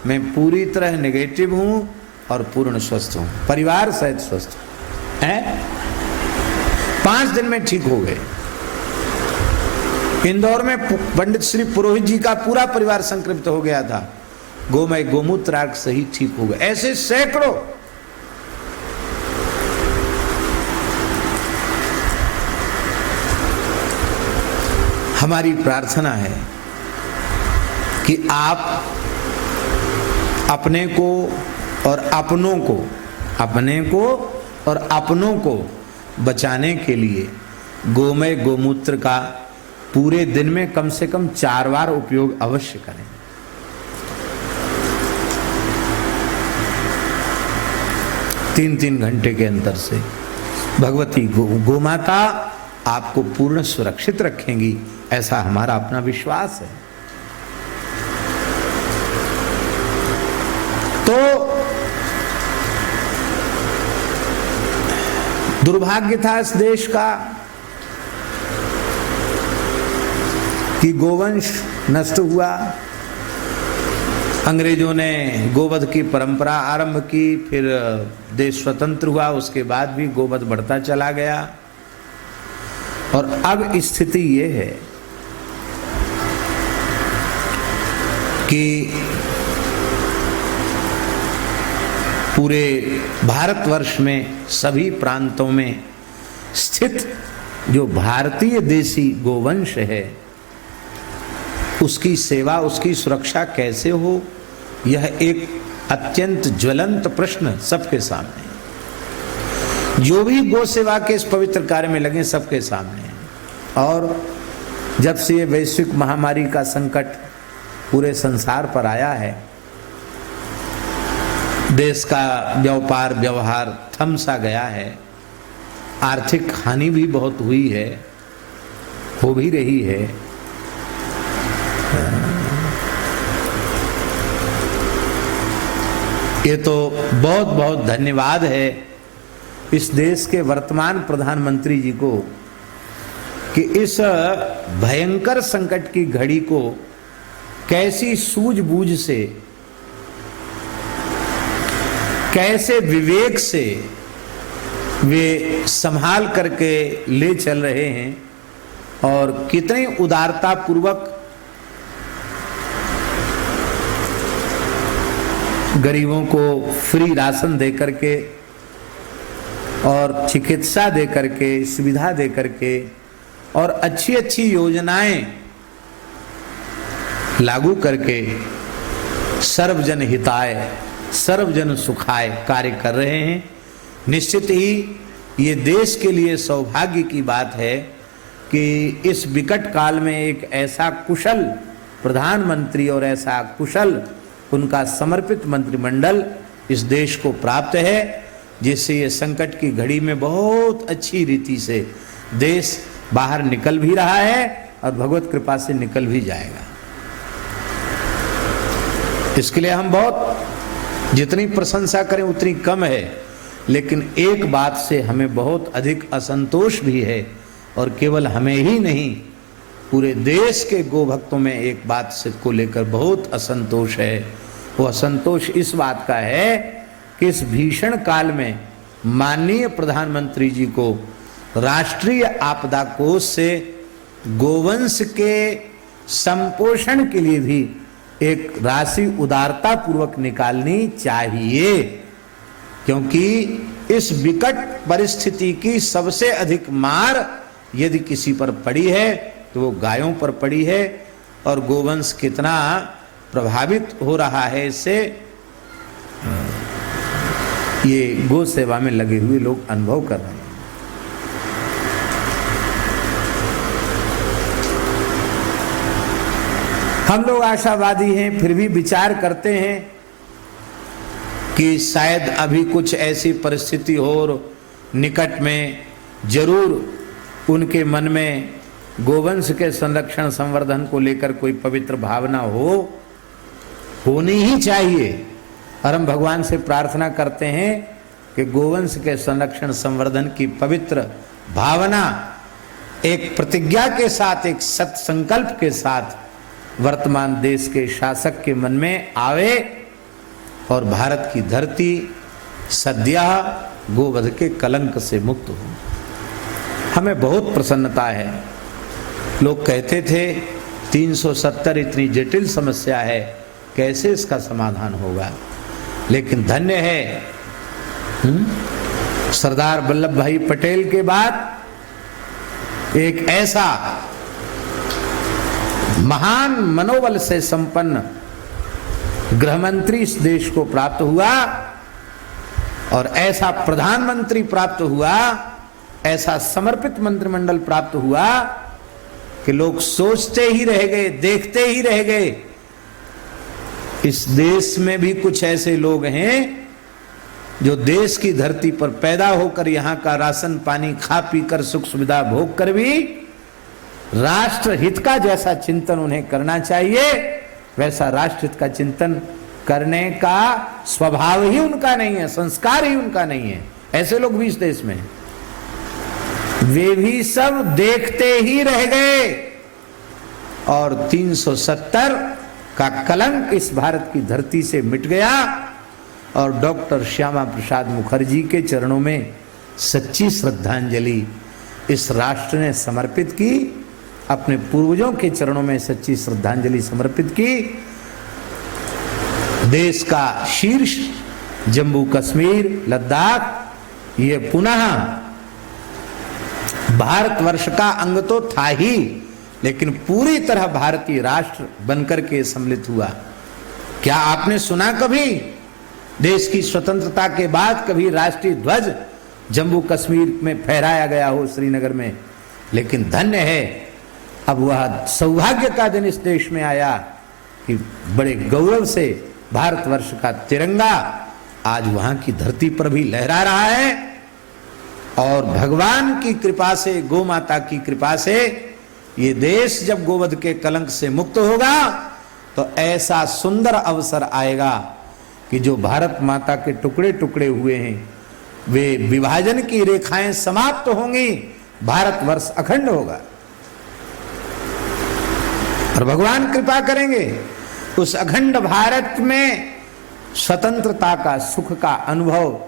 मैं पूरी तरह नेगेटिव हूं और पूर्ण स्वस्थ हूं, परिवार सहित स्वस्थ हैं। 5 दिन में ठीक हो गए। इंदौर में पंडित श्री पुरोहित जी का पूरा परिवार संक्रमित हो गया था, गोमय गोमूत्र अर्क से ही ठीक हो गए। ऐसे सैकड़ों। हमारी प्रार्थना है कि आप अपने को और अपनों को बचाने के लिए गोमय गोमूत्र का पूरे दिन में कम से कम 4 बार उपयोग अवश्य करें। तीन घंटे के अंतर से भगवती गोमाता आपको पूर्ण सुरक्षित रखेंगी, ऐसा हमारा अपना विश्वास है। तो दुर्भाग्य था इस देश का कि गोवंश नष्ट हुआ। अंग्रेजों ने गोवध की परंपरा आरंभ की, फिर देश स्वतंत्र हुआ, उसके बाद भी गोवध बढ़ता चला गया। और अब स्थिति ये है कि पूरे भारतवर्ष में सभी प्रांतों में स्थित जो भारतीय देसी गोवंश है, उसकी सेवा, उसकी सुरक्षा कैसे हो, यह एक अत्यंत ज्वलंत प्रश्न सबके सामने है। जो भी गो सेवा के इस पवित्र कार्य में लगे सबके सामने है। और जब से ये वैश्विक महामारी का संकट पूरे संसार पर आया है, देश का व्यापार व्यवहार थम सा गया है, आर्थिक हानि भी बहुत हुई है, हो भी रही है। ये तो बहुत बहुत धन्यवाद है इस देश के वर्तमान प्रधानमंत्री जी को कि इस भयंकर संकट की घड़ी को कैसी सूझबूझ से, कैसे विवेक से वे संभाल करके ले चल रहे हैं और कितनी उदारता पूर्वक गरीबों को फ्री राशन दे करके और चिकित्सा दे करके, सुविधा दे करके और अच्छी अच्छी योजनाएं लागू करके सर्वजन हिताय सर्वजन सुखाय कार्य कर रहे हैं। निश्चित ही ये देश के लिए सौभाग्य की बात है कि इस विकट काल में एक ऐसा कुशल प्रधानमंत्री और ऐसा कुशल उनका समर्पित मंत्रिमंडल इस देश को प्राप्त है, जिससे ये संकट की घड़ी में बहुत अच्छी रीति से देश बाहर निकल भी रहा है और भगवत कृपा से निकल भी जाएगा। इसके लिए हम बहुत जितनी प्रशंसा करें उतनी कम है, लेकिन एक बात से हमें बहुत अधिक असंतोष भी है और केवल हमें ही नहीं पूरे देश के गोभक्तों में एक बात से को लेकर बहुत असंतोष है। वो असंतोष इस बात का है कि इस भीषण काल में माननीय प्रधानमंत्री जी को राष्ट्रीय आपदा कोष से गोवंश के संपोषण के लिए भी एक राशि उदारता पूर्वक निकालनी चाहिए, क्योंकि इस विकट परिस्थिति की सबसे अधिक मार यदि किसी पर पड़ी है तो वो गायों पर पड़ी है और गोवंश कितना प्रभावित हो रहा है इससे ये गो सेवा में लगे हुए लोग अनुभव कर रहे हैं। हम लोग आशावादी हैं, फिर भी विचार करते हैं कि शायद अभी कुछ ऐसी परिस्थिति हो और निकट में जरूर उनके मन में गोवंश के संरक्षण संवर्धन को लेकर कोई पवित्र भावना होनी ही चाहिए। और हम भगवान से प्रार्थना करते हैं कि गोवंश के संरक्षण संवर्धन की पवित्र भावना एक प्रतिज्ञा के साथ, एक सत संकल्प के साथ वर्तमान देश के शासक के मन में आवे और भारत की धरती सद्या गोवध के कलंक से मुक्त हो। हमें बहुत प्रसन्नता है। लोग कहते थे 370 इतनी जटिल समस्या है, कैसे इसका समाधान होगा, लेकिन धन्य है सरदार वल्लभ भाई पटेल के बाद एक ऐसा महान मनोबल से संपन्न गृहमंत्री इस देश को प्राप्त हुआ और ऐसा प्रधानमंत्री प्राप्त हुआ, ऐसा समर्पित मंत्रिमंडल प्राप्त हुआ कि लोग सोचते ही रह गए, देखते ही रह गए। इस देश में भी कुछ ऐसे लोग हैं जो देश की धरती पर पैदा होकर यहाँ का राशन पानी खा पी कर सुख सुविधा भोग कर भी राष्ट्र हित का जैसा चिंतन उन्हें करना चाहिए वैसा राष्ट्र हित का चिंतन करने का स्वभाव ही उनका नहीं है, संस्कार ही उनका नहीं है। ऐसे लोग भी इस देश में, वे भी सब देखते ही रह गए और 370 का कलंक इस भारत की धरती से मिट गया और डॉक्टर श्यामा प्रसाद मुखर्जी के चरणों में सच्ची श्रद्धांजलि इस राष्ट्र ने समर्पित की, अपने पूर्वजों के चरणों में सच्ची श्रद्धांजलि समर्पित की। देश का शीर्ष जम्मू कश्मीर लद्दाख ये पुनः भारतवर्ष का अंग तो था ही, लेकिन पूरी तरह भारतीय राष्ट्र बनकर के सम्मिलित हुआ। क्या आपने सुना कभी देश की स्वतंत्रता के बाद कभी राष्ट्रीय ध्वज जम्मू कश्मीर में फहराया गया हो श्रीनगर में? लेकिन धन्य है, अब वह सौभाग्य का दिन इस देश में आया कि बड़े गौरव से भारतवर्ष का तिरंगा आज वहां की धरती पर भी लहरा रहा है और भगवान की कृपा से, गौ माता की कृपा से ये देश जब गोवध के कलंक से मुक्त होगा तो ऐसा सुंदर अवसर आएगा कि जो भारत माता के टुकड़े टुकड़े हुए हैं वे विभाजन की रेखाएं समाप्त होंगी, भारतवर्ष अखंड होगा। और भगवान कृपा करेंगे, उस अखंड भारत में स्वतंत्रता का सुख का अनुभव,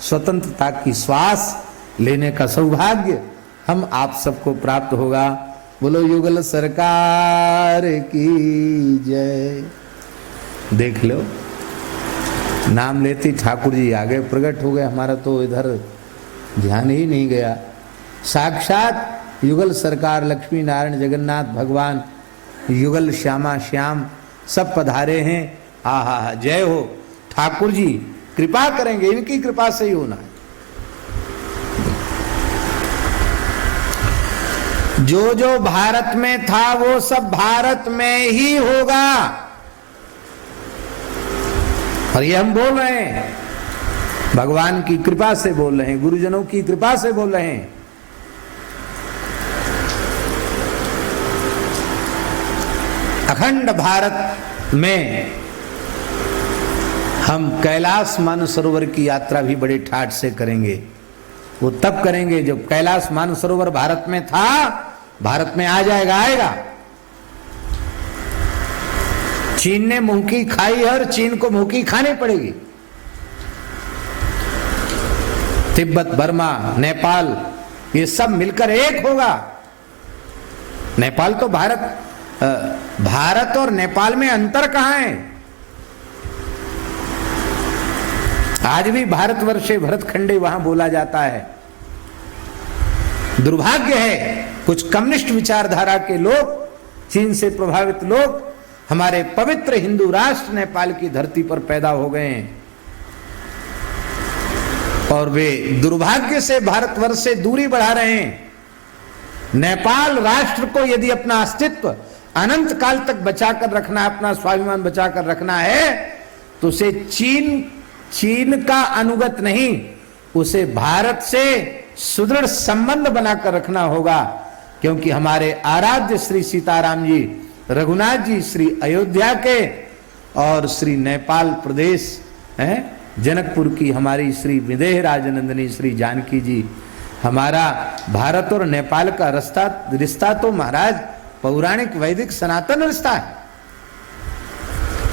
स्वतंत्रता की श्वास लेने का सौभाग्य हम आप सबको प्राप्त होगा। बोलो युगल सरकार की जय। देख लो, नाम लेती ठाकुर जी आगे प्रकट हो गए, हमारा तो इधर ध्यान ही नहीं गया। साक्षात युगल सरकार लक्ष्मी नारायण जगन्नाथ भगवान युगल श्यामा श्याम सब पधारे हैं। आहा, जय हो ठाकुर जी, कृपा करेंगे, इनकी कृपा से ही होना है। जो जो भारत में था वो सब भारत में ही होगा। और ये हम बोल रहे हैं, भगवान की कृपा से बोल रहे हैं, गुरुजनों की कृपा से बोल रहे हैं। अखंड भारत में हम कैलाश मानसरोवर की यात्रा भी बड़े ठाठ से करेंगे। वो तब करेंगे जब कैलाश मानसरोवर भारत में था, भारत में आ जाएगा, आएगा। चीन ने मुंह की खाई और चीन को मुंह की खानी पड़ेगी। तिब्बत, बर्मा, नेपाल, ये सब मिलकर एक होगा। नेपाल तो भारत और नेपाल में अंतर कहां है? आज भी भारतवर्षे भरतखंडे वहां बोला जाता है। दुर्भाग्य है कुछ कम्युनिस्ट विचारधारा के लोग, चीन से प्रभावित लोग हमारे पवित्र हिंदू राष्ट्र नेपाल की धरती पर पैदा हो गए हैं और वे दुर्भाग्य से भारतवर्ष से दूरी बढ़ा रहे हैं। नेपाल राष्ट्र को यदि अपना अस्तित्व अनंत काल तक बचाकर रखना है, अपना स्वाभिमान बचाकर रखना है, तो उसे चीन का अनुगत नहीं, उसे भारत से सुदृढ़ संबंध बनाकर रखना होगा। क्योंकि हमारे आराध्य श्री सीताराम जी, रघुनाथ जी श्री अयोध्या के और श्री नेपाल प्रदेश है जनकपुर की हमारी श्री विदेह राजनंदिनी श्री जानकी जी, हमारा भारत और नेपाल का रिश्ता तो महाराज पौराणिक वैदिक सनातन रिश्ता है।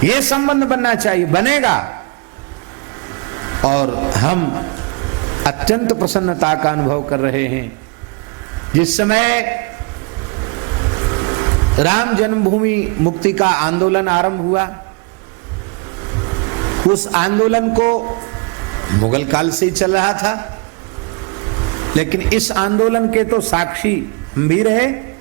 ये संबंध बनना चाहिए, बनेगा। और हम अत्यंत प्रसन्नता का अनुभव कर रहे हैं। जिस समय राम जन्मभूमि मुक्ति का आंदोलन आरंभ हुआ, उस आंदोलन को मुगल काल से ही चल रहा था, लेकिन इस आंदोलन के तो साक्षी हम भी रहे।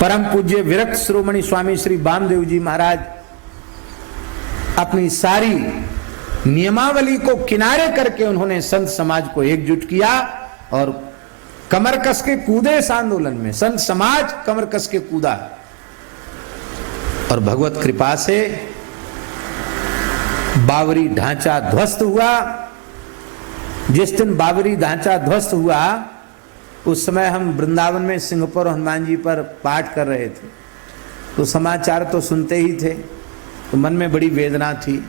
परम पूज्य विरक्त शिरोमणि स्वामी श्री वामदेव जी महाराज अपनी सारी नियमावली को किनारे करके उन्होंने संत समाज को एकजुट किया और कमर कस के कूदे इस आंदोलन में। संत समाज कमर कस के कूदा और भगवत कृपा से बावरी ढांचा ध्वस्त हुआ। जिस दिन बावरी ढांचा ध्वस्त हुआ, उस समय हम वृंदावन में सिंहपुर हनुमान जी पर पाठ कर रहे थे, तो समाचार तो सुनते ही थे, तो मन में बड़ी वेदना थी।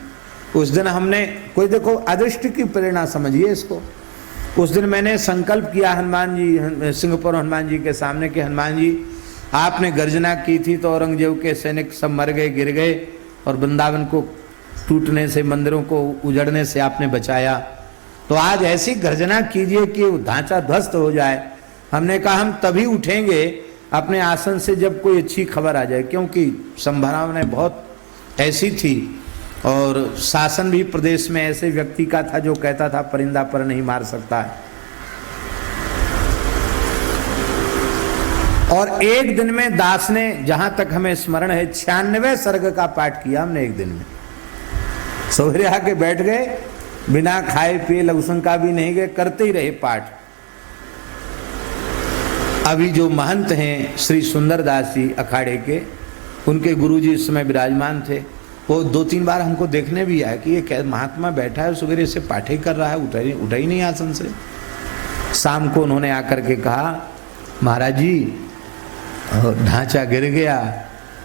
उस दिन हमने, कोई देखो अदृष्ट की प्रेरणा समझिए इसको, उस दिन मैंने संकल्प किया हनुमान जी, सिंहपुर हनुमान जी के सामने कि हनुमान जी आपने गर्जना की थी तो औरंगजेब के सैनिक सब मर गए, गिर गए, और वृंदावन को टूटने से, मंदिरों को उजड़ने से आपने बचाया, तो आज ऐसी गर्जना कीजिए कि वो ढांचा ध्वस्त हो जाए। हमने कहा हम तभी उठेंगे अपने आसन से जब कोई अच्छी खबर आ जाए, क्योंकि संभावनाएं बहुत ऐसी थी और शासन भी प्रदेश में ऐसे व्यक्ति का था जो कहता था परिंदा पर नहीं मार सकता है। और एक दिन में दास ने, जहां तक हमें स्मरण है, 96 सर्ग का पाठ किया हमने एक दिन में। सवेरे आके बैठ गए, बिना खाए पिए लघुशंका भी नहीं गए, करते ही रहे पाठ। अभी जो महंत हैं श्री सुंदरदास जी अखाड़े के, उनके गुरुजी इस समय विराजमान थे, वो 2-3 बार हमको देखने भी आए कि ये क्या महात्मा बैठा है सवेरे से पाठ ही कर रहा है, उठा ही नहीं आसन से। शाम को उन्होंने आकर के कहा महाराज जी ढांचा गिर गया,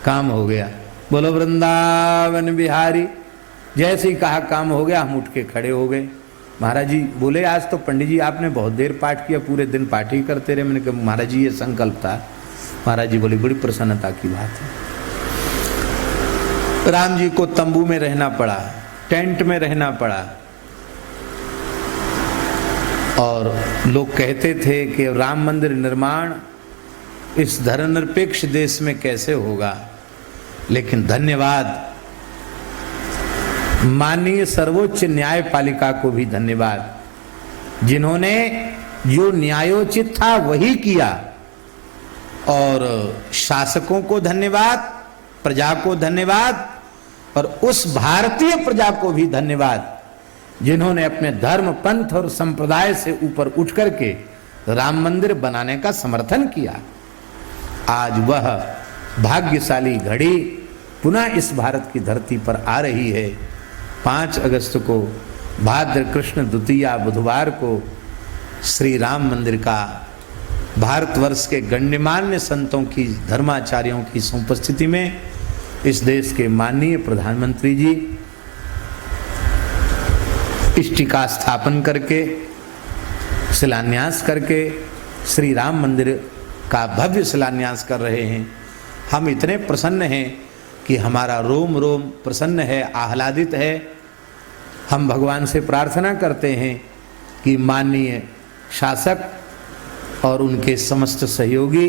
काम हो गया। बोलो वृंदावन बिहारी। जैसे ही कहा काम हो गया, हम उठ के खड़े हो गए। महाराज जी बोले आज तो पंडित जी आपने बहुत देर पाठ किया, पूरे दिन पाठ ही करते रहे। मैंने कहा महाराज जी ये संकल्प था, महाराज जी बोले बड़ी प्रसन्नता की बात है। राम जी को तंबू में रहना पड़ा, टेंट में रहना पड़ा, और लोग कहते थे कि राम मंदिर निर्माण इस धर्मनिरपेक्ष देश में कैसे होगा। लेकिन धन्यवाद माननीय सर्वोच्च न्यायपालिका को भी धन्यवाद, जिन्होंने जो न्यायोचित था वही किया, और शासकों को धन्यवाद, प्रजा को धन्यवाद, और उस भारतीय प्रजा को भी धन्यवाद जिन्होंने अपने धर्म, पंथ और संप्रदाय से ऊपर उठ करके राम मंदिर बनाने का समर्थन किया। आज वह भाग्यशाली घड़ी पुनः इस भारत की धरती पर आ रही है। 5 अगस्त को भाद्र कृष्ण द्वितीया बुधवार को श्री राम मंदिर का भारतवर्ष के गण्यमान्य संतों की, धर्माचार्यों की उपस्थिति में इस देश के माननीय प्रधानमंत्री जी इष्टिका स्थापन करके, शिलान्यास करके श्री राम मंदिर का भव्य शिलान्यास कर रहे हैं। हम इतने प्रसन्न हैं कि हमारा रोम रोम प्रसन्न है, आह्लादित है। हम भगवान से प्रार्थना करते हैं कि माननीय शासक और उनके समस्त सहयोगी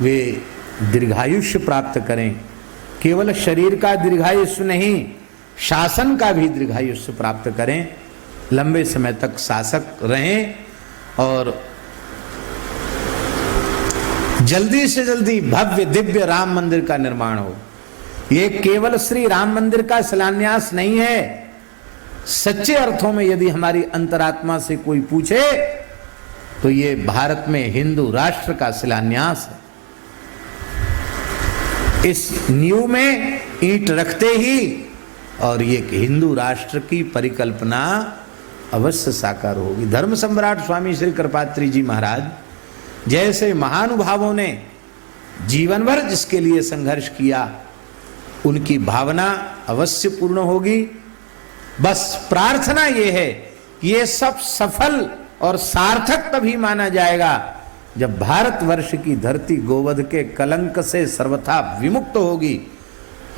वे दीर्घायुष्य प्राप्त करें। केवल शरीर का दीर्घायुष्य नहीं, शासन का भी दीर्घायुष्य प्राप्त करें, लंबे समय तक शासक रहें और जल्दी से जल्दी भव्य दिव्य राम मंदिर का निर्माण हो। ये केवल श्री राम मंदिर का शिलान्यास नहीं है, सच्चे अर्थों में यदि हमारी अंतरात्मा से कोई पूछे तो ये भारत में हिंदू राष्ट्र का शिलान्यास है। इस नींव में ईंट रखते ही और ये हिंदू राष्ट्र की परिकल्पना अवश्य साकार होगी। धर्म सम्राट स्वामी श्री कृपात्री जी महाराज जैसे महानुभावों ने जीवन भर जिसके लिए संघर्ष किया, उनकी भावना अवश्य पूर्ण होगी। बस प्रार्थना ये है कि ये सब सफल और सार्थक तभी माना जाएगा जब भारतवर्ष की धरती गोवध के कलंक से सर्वथा विमुक्त होगी।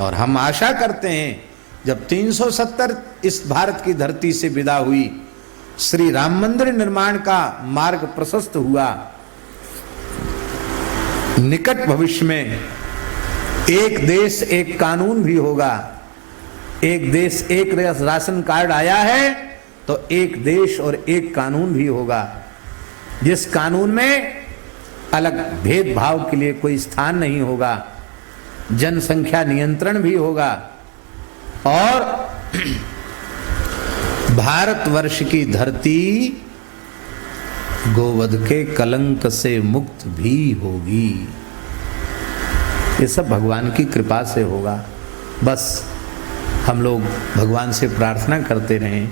और हम आशा करते हैं जब 370 इस भारत की धरती से विदा हुई, श्री राम मंदिर निर्माण का मार्ग प्रशस्त हुआ, निकट भविष्य में एक देश एक कानून भी होगा। एक देश एक राशन कार्ड आया है तो एक देश और एक कानून भी होगा, जिस कानून में अलग भेदभाव के लिए कोई स्थान नहीं होगा, जनसंख्या नियंत्रण भी होगा और भारतवर्ष की धरती गोवध के कलंक से मुक्त भी होगी। ये सब भगवान की कृपा से होगा। बस हम लोग भगवान से प्रार्थना करते रहें।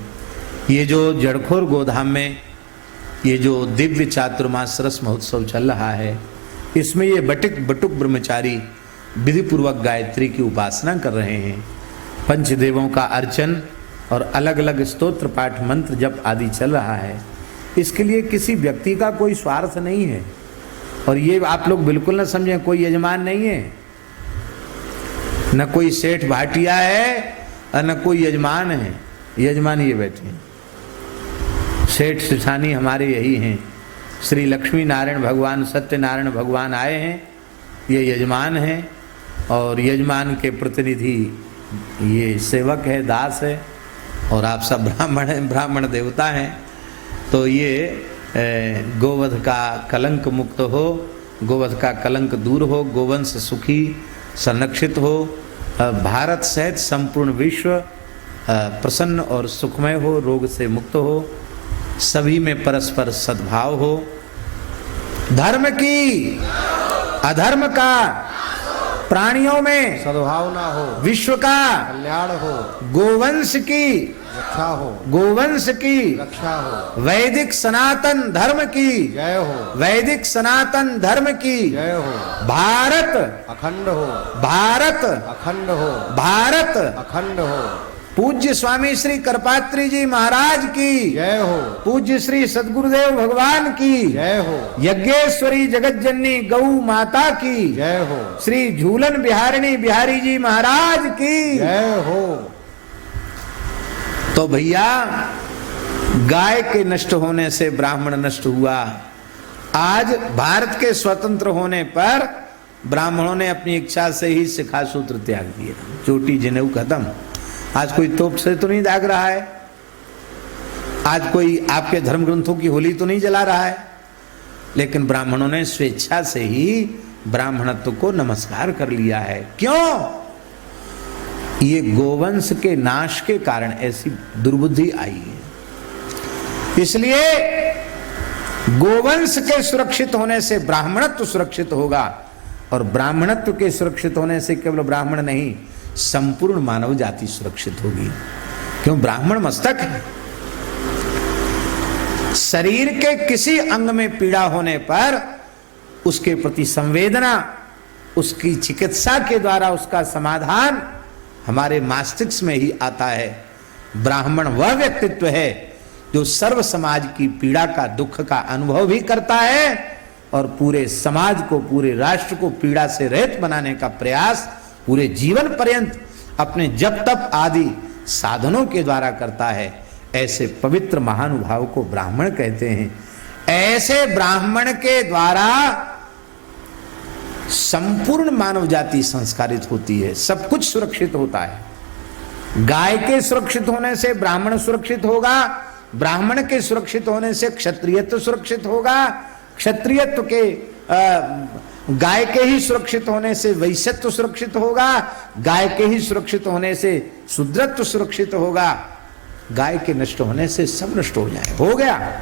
ये जो जड़खोर गोधाम में ये जो दिव्य चातुर्मास रस महोत्सव चल रहा है, इसमें ये बटुक ब्रह्मचारी विधि पूर्वक गायत्री की उपासना कर रहे हैं। पंचदेवों का अर्चन और अलग अलग स्तोत्र पाठ मंत्र जप आदि चल रहा है। इसके लिए किसी व्यक्ति का कोई स्वार्थ नहीं है। और ये आप लोग बिल्कुल न समझें, कोई यजमान नहीं है, न कोई सेठ भाटिया है और न कोई यजमान है। यजमान ये बैठे हैं, सेठ सिठानी हमारे यही हैं। श्री लक्ष्मी नारायण भगवान, सत्यनारायण भगवान आए हैं, ये यजमान हैं। और यजमान के प्रतिनिधि ये सेवक है, दास है, और आप सब ब्राह्मण हैं, ब्राह्मण देवता हैं। तो ये गोवध का कलंक मुक्त हो, गोवध का कलंक दूर हो, गोवंश सुखी संरक्षित हो, भारत सहित संपूर्ण विश्व प्रसन्न और सुखमय हो, रोग से मुक्त हो, सभी में परस्पर सद्भाव हो, धर्म की अधर्म का प्राणियों में सद्भावना हो, विश्व का कल्याण हो, गोवंश की रक्षा हो, गोवंश की रक्षा हो, वैदिक सनातन धर्म की जय हो, वैदिक सनातन धर्म की जय हो, भारत अखंड हो, भारत अखंड हो, भारत अखंड हो, पूज्य स्वामी श्री करपात्री जी महाराज की जय हो, पूज्य श्री सद्गुरुदेव भगवान की जय हो, यज्ञेश्वरी जगतजननी गौ माता की जय हो, श्री झूलन बिहारिणी बिहारी जी महाराज की जय हो। तो भैया गाय के नष्ट होने से ब्राह्मण नष्ट हुआ। आज भारत के स्वतंत्र होने पर ब्राह्मणों ने अपनी इच्छा से ही शिखा सूत्र त्याग दिया, चोटी जनेऊ खत्म। आज कोई तोप से तो नहीं दाग रहा है, आज कोई आपके धर्म ग्रंथों की होली तो नहीं जला रहा है, लेकिन ब्राह्मणों ने स्वेच्छा से ही ब्राह्मणत्व को नमस्कार कर लिया है। क्यों? ये गोवंश के नाश के कारण ऐसी दुर्बुद्धि आई है। इसलिए गोवंश के सुरक्षित होने से ब्राह्मणत्व सुरक्षित होगा, और ब्राह्मणत्व के सुरक्षित होने से केवल ब्राह्मण नहीं, संपूर्ण मानव जाति सुरक्षित होगी। क्यों? ब्राह्मण मस्तक है। शरीर के किसी अंग में पीड़ा होने पर उसके प्रति संवेदना, उसकी चिकित्सा के द्वारा उसका समाधान हमारे मस्तिष्क में ही आता है। ब्राह्मण वह व्यक्तित्व है जो सर्व समाज की पीड़ा का, दुख का अनुभव भी करता है और पूरे समाज को, पूरे राष्ट्र को पीड़ा से रहित बनाने का प्रयास पूरे जीवन पर्यंत अपने जप तप आदि साधनों के द्वारा करता है। ऐसे पवित्र महानुभाव को ब्राह्मण कहते हैं। ऐसे ब्राह्मण के द्वारा संपूर्ण मानव जाति संस्कारित होती है, सब कुछ सुरक्षित होता है। गाय के सुरक्षित होने से ब्राह्मण सुरक्षित होगा, ब्राह्मण के सुरक्षित होने से क्षत्रियत्व सुरक्षित होगा, क्षत्रियत्व के गाय के ही सुरक्षित होने से वैश्यत्व सुरक्षित होगा, गाय के ही सुरक्षित होने से शूद्रत्व सुरक्षित होगा। गाय के नष्ट होने से सब नष्ट हो जाए, हो गया।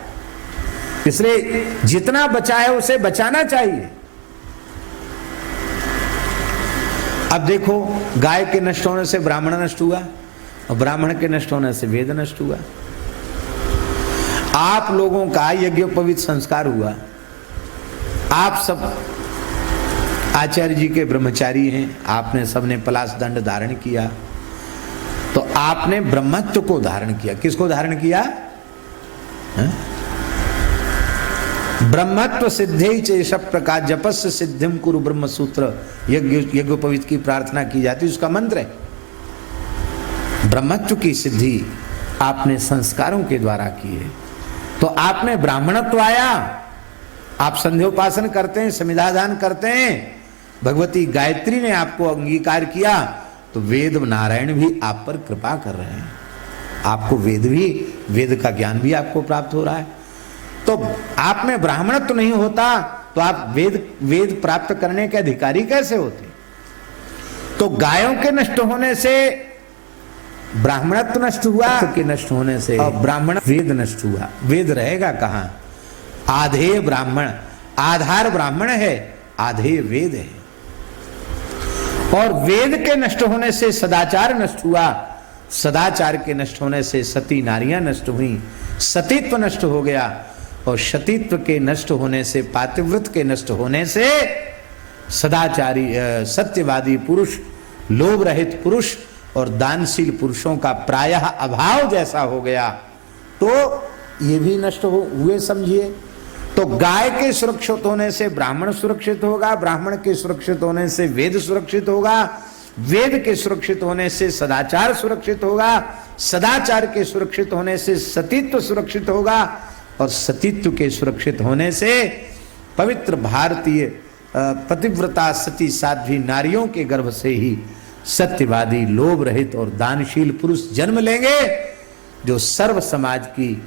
इसलिए जितना बचा है उसे बचाना चाहिए। अब देखो, गाय के नष्ट होने से ब्राह्मण नष्ट हुआ और ब्राह्मण के नष्ट होने से वेद नष्ट हुआ। आप लोगों का यज्ञोपवीत संस्कार हुआ, आप सब आचार्य जी के ब्रह्मचारी हैं, आपने सबने पलाश दंड धारण किया, तो आपने ब्रह्मत्व को धारण किया। किसको धारण किया? ब्रह्मत्व सिद्धि चेश प्रकाश जपस्य सिद्धिम कुरु ब्रह्म सूत्र यज्ञोपवीत की प्रार्थना की जाती है, उसका मंत्र है। ब्रह्मत्व की सिद्धि आपने संस्कारों के द्वारा की है, तो आपने ब्राह्मणत्व आया। आप संध्योपासन करते हैं, समिधादान करते हैं, भगवती गायत्री ने आपको अंगीकार किया, तो वेद नारायण भी आप पर कृपा कर रहे हैं। आपको वेद का ज्ञान भी आपको प्राप्त हो रहा है। तो आप में ब्राह्मणत्व नहीं होता तो आप वेद प्राप्त करने के अधिकारी कैसे होते? तो गायों के नष्ट होने से ब्राह्मणत्व नष्ट हुआ, के नष्ट होने से ब्राह्मण वेद नष्ट हुआ। वेद रहेगा कहां? आधेय ब्राह्मण, आधार ब्राह्मण है, आधेय वेद है। और वेद के नष्ट होने से सदाचार नष्ट हुआ, सदाचार के नष्ट होने से सती नारियां नष्ट हुई, सतीत्व नष्ट हो गया, और सतीत्व के नष्ट होने से, पातिव्रत के नष्ट होने से सदाचारी सत्यवादी पुरुष, लोभ रहित पुरुष और दानशील पुरुषों का प्रायः अभाव जैसा हो गया, तो ये भी नष्ट हुए समझिए। तो गाय के सुरक्षित होने से ब्राह्मण सुरक्षित होगा, ब्राह्मण के सुरक्षित होने से वेद सुरक्षित होगा, वेद के सुरक्षित होने से सदाचार सुरक्षित होगा, सदाचार के सुरक्षित होने से सतीत्व सुरक्षित होगा, और सतीत्व के सुरक्षित होने से पवित्र भारतीय पतिव्रता सती साध्वी नारियों के गर्भ से ही सत्यवादी, लोभ रहित और दानशील पुरुष जन्म लेंगे, जो सर्व समाज की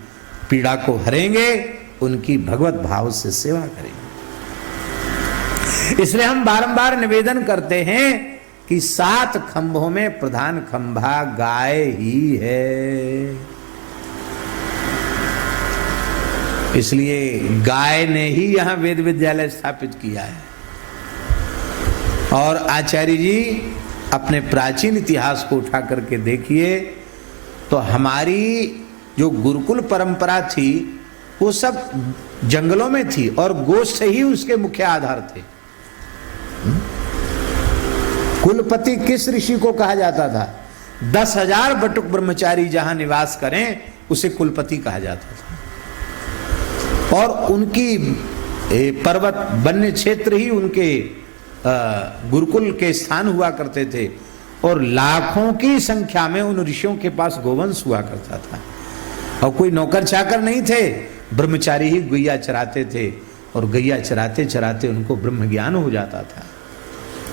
पीड़ा को हरेंगे, उनकी भगवत भाव से सेवा करेंगे। इसलिए हम बारंबार निवेदन करते हैं कि 7 खंभों में प्रधान खंभा गाय ही है। इसलिए गाय ने ही यहां वेद विद्यालय स्थापित किया है। और आचार्य जी अपने प्राचीन इतिहास को उठा करके देखिए, तो हमारी जो गुरुकुल परंपरा थी वो सब जंगलों में थी, और गोष्ठ ही उसके मुख्य आधार थे। कुलपति किस ऋषि को कहा जाता था? 10,000 बटुक ब्रह्मचारी जहां निवास करें उसे कुलपति कहा जाता था। और उनकी पर्वत वन्य क्षेत्र ही उनके गुरुकुल के स्थान हुआ करते थे, और लाखों की संख्या में उन ऋषियों के पास गोवंश हुआ करता था। और कोई नौकर चाकर नहीं थे, ब्रह्मचारी ही गैया चराते थे, और गैया चराते चराते उनको ब्रह्म ज्ञान हो जाता था,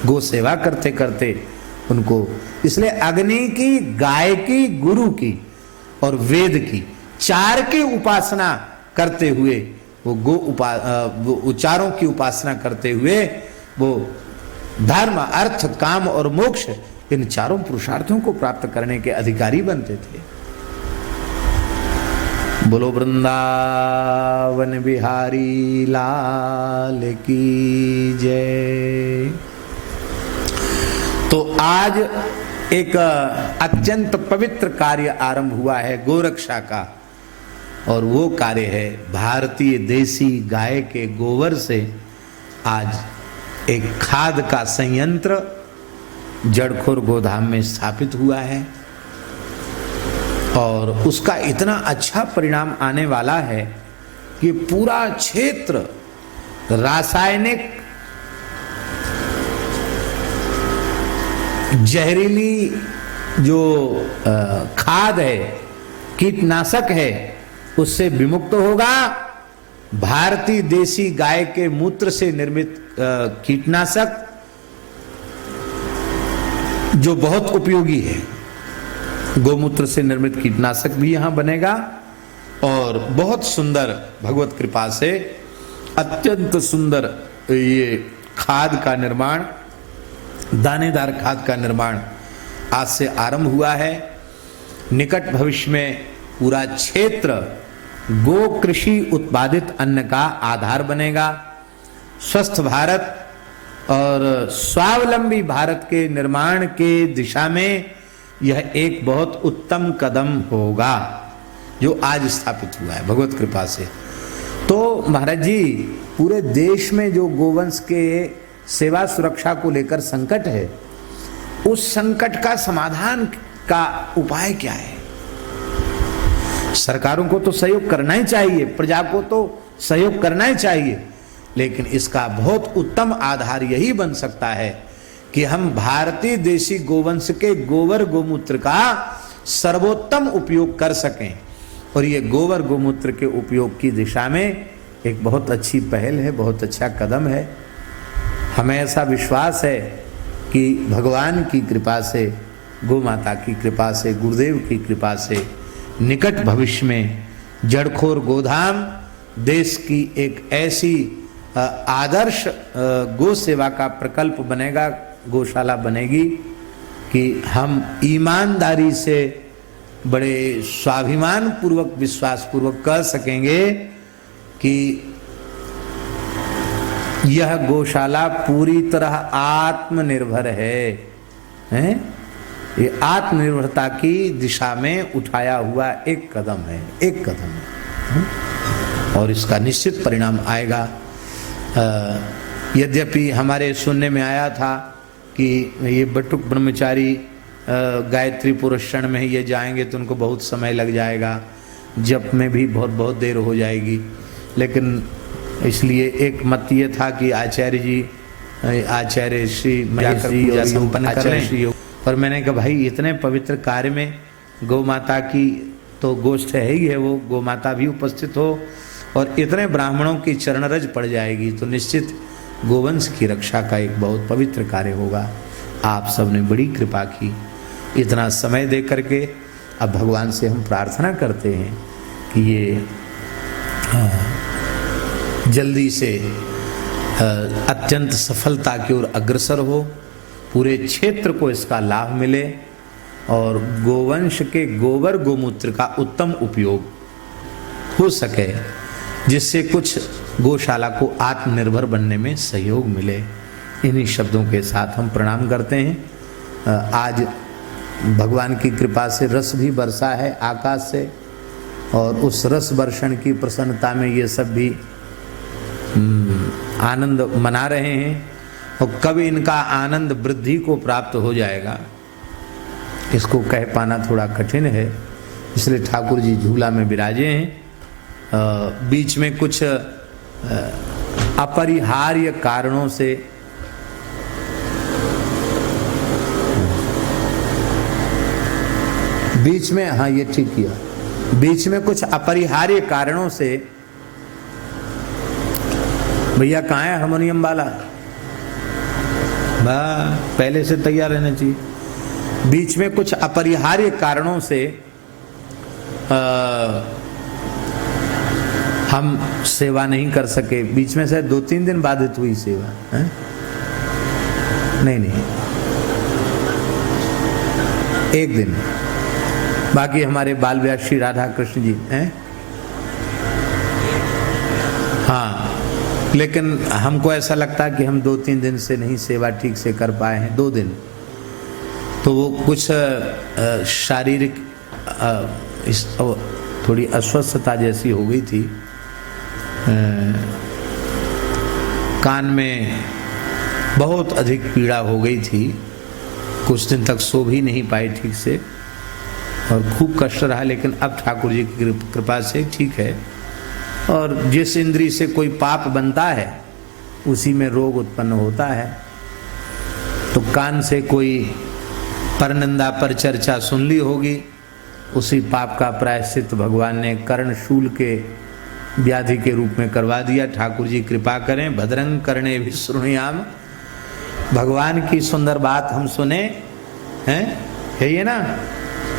गो सेवा करते करते उनको। इसलिए अग्नि की, गाय की, गुरु की और वेद की, 4 की उपासना करते हुए वो चारों की उपासना करते हुए वो धर्म, अर्थ, काम और मोक्ष, इन चारों पुरुषार्थों को प्राप्त करने के अधिकारी बनते थे। बोलो वृंदावन बिहारी लाल की जय। तो आज एक अत्यंत पवित्र कार्य आरंभ हुआ है गोरक्षा का, और वो कार्य है भारतीय देसी गाय के गोबर से आज एक खाद का संयंत्र जड़खोर गोधाम में स्थापित हुआ है। और उसका इतना अच्छा परिणाम आने वाला है कि पूरा क्षेत्र रासायनिक जहरीली जो खाद है, कीटनाशक है, उससे विमुक्त होगा। भारतीय देसी गाय के मूत्र से निर्मित कीटनाशक जो बहुत उपयोगी है, गोमूत्र से निर्मित कीटनाशक भी यहां बनेगा। और बहुत सुंदर भगवत कृपा से अत्यंत सुंदर ये खाद का निर्माण, दानेदार खाद का निर्माण आज से आरंभ हुआ है। निकट भविष्य में पूरा क्षेत्र गो कृषि उत्पादित अन्न का आधार बनेगा। स्वस्थ भारत और स्वावलंबी भारत के निर्माण के दिशा में यह एक बहुत उत्तम कदम होगा जो आज स्थापित हुआ है भगवत कृपा से। तो महाराज जी, पूरे देश में जो गोवंश के सेवा सुरक्षा को लेकर संकट है, उस संकट का समाधान का उपाय क्या है? सरकारों को तो सहयोग करना ही चाहिए, प्रजा को तो सहयोग करना ही चाहिए, लेकिन इसका बहुत उत्तम आधार यही बन सकता है कि हम भारतीय देसी गोवंश के गोबर गोमूत्र का सर्वोत्तम उपयोग कर सकें। और ये गोबर गोमूत्र के उपयोग की दिशा में एक बहुत अच्छी पहल है, बहुत अच्छा कदम है। हमें ऐसा विश्वास है कि भगवान की कृपा से, गौ माता की कृपा से, गुरुदेव की कृपा से निकट भविष्य में जड़खोर गोधाम देश की एक ऐसी आदर्श गो सेवा का प्रकल्प बनेगा, गौशाला बनेगी कि हम ईमानदारी से, बड़े स्वाभिमान पूर्वक, विश्वास पूर्वक कह सकेंगे कि यह गौशाला पूरी तरह आत्मनिर्भर है, हैं? ये आत्मनिर्भरता की दिशा में उठाया हुआ एक कदम है, एक कदम है। और इसका निश्चित परिणाम आएगा। यद्यपि हमारे सुनने में आया था कि ये बटुक ब्रह्मचारी गायत्री पुरस्कार में ये जाएंगे तो उनको बहुत समय लग जाएगा, जप में भी बहुत बहुत देर हो जाएगी। लेकिन इसलिए एक मत ये था कि आचार्य जी, आचार्य श्री महेश जी पूजा संपन्न करें। और मैंने कहा भाई, इतने पवित्र कार्य में गौ माता की तो गोष्ठ है ही है, वो गौ माता भी उपस्थित हो और इतने ब्राह्मणों की चरणरज पड़ जाएगी तो निश्चित गोवंश की रक्षा का एक बहुत पवित्र कार्य होगा। आप सबने बड़ी कृपा की, इतना समय दे करके। अब भगवान से हम प्रार्थना करते हैं कि ये जल्दी से अत्यंत सफलता की ओर अग्रसर हो, पूरे क्षेत्र को इसका लाभ मिले और गोवंश के गोबर गोमूत्र का उत्तम उपयोग हो सके, जिससे कुछ गौशाला को आत्मनिर्भर बनने में सहयोग मिले। इन्हीं शब्दों के साथ हम प्रणाम करते हैं। आज भगवान की कृपा से रस भी बरसा है आकाश से, और उस रस वर्षण की प्रसन्नता में ये सब भी आनंद मना रहे हैं। और कब इनका आनंद वृद्धि को प्राप्त हो जाएगा, इसको कह पाना थोड़ा कठिन है, इसलिए ठाकुर जी झूला में विराजे हैं। बीच में कुछ अपरिहार्य कारणों से बीच में, हाँ ये ठीक किया, बीच में कुछ अपरिहार्य कारणों से, भैया कहाँ है हारमोनियम वाला, पहले से तैयार रहना चाहिए। बीच में कुछ अपरिहार्य कारणों से हम सेवा नहीं कर सके। बीच में से 2-3 दिन बाधित हुई सेवा है? नहीं, एक दिन। बाकी हमारे बाल व्यास श्री राधा कृष्ण जी हैं, हाँ, लेकिन हमको ऐसा लगता है कि हम 2-3 दिन से नहीं सेवा ठीक से कर पाए हैं, 2 दिन। तो वो कुछ शारीरिक थोड़ी अस्वस्थता जैसी हो गई थी, कान में बहुत अधिक पीड़ा हो गई थी, कुछ दिन तक सो भी नहीं पाए ठीक से और खूब कष्ट रहा। लेकिन अब ठाकुर जी की कृपा से ठीक है। और जिस इंद्री से कोई पाप बनता है उसी में रोग उत्पन्न होता है। तो कान से कोई परनिंदा पर चर्चा सुन ली होगी, उसी पाप का प्रायश्चित भगवान ने कर्णशूल के व्याधि के रूप में करवा दिया। ठाकुर जी कृपा करें, भद्रं कर्णे भी शृणुयाम। भगवान की सुंदर बात हम सुने हैं, है ये ना,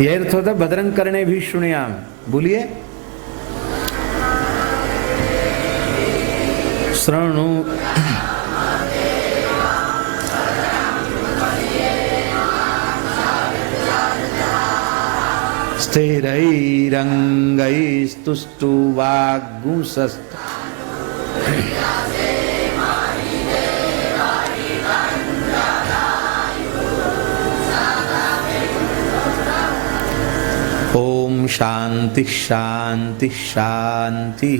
यह अर्थ होता है भद्रं कर्णे भी शृणुयाम। बोलिए, शृणु स्थिरैरङ्गैस्तुष्टु वाग्गुंसस्त ओम शांति शांति शांति।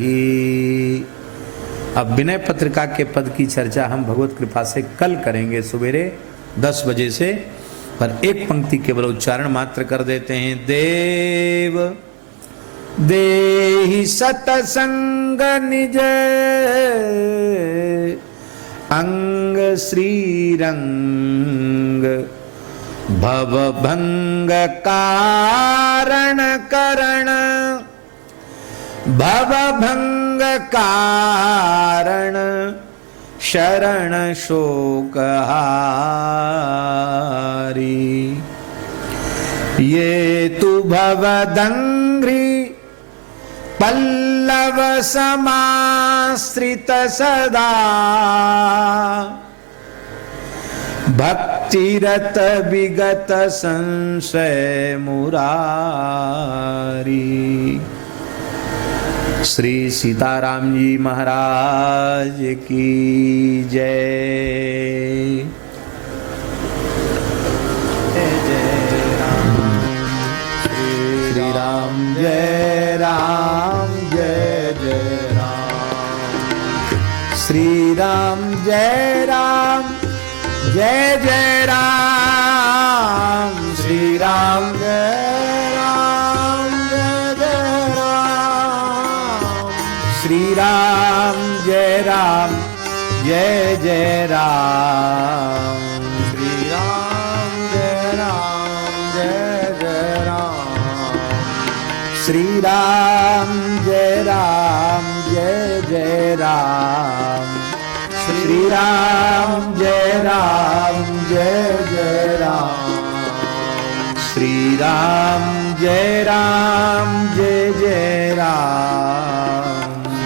अब विनय पत्रिका के पद की चर्चा हम भगवत कृपा से कल करेंगे सवेरे 10 बजे से, पर एक पंक्ति केवल उच्चारण मात्र कर देते हैं। देव देहि सतसंग निज अंग श्रीरंग भव भंग कारण करण भव भंग कारण शरण शोक हारी। ये तु भवदंघ्रि पल्लव समाश्रित सदा भक्तिरत विगत संशय मुरारी। श्री सीताराम जी महाराज की जय। जय राम श्री राम, जय राम जय जय राम। श्री राम जय राम जय जय राम। श्री राम जय राम जय जय राम। श्री राम जय राम जय जय राम। श्री राम जय राम जय जय राम। श्री राम जय राम जय जय राम। श्री राम जय राम जय जय राम। श्री राम जय राम जय जय राम।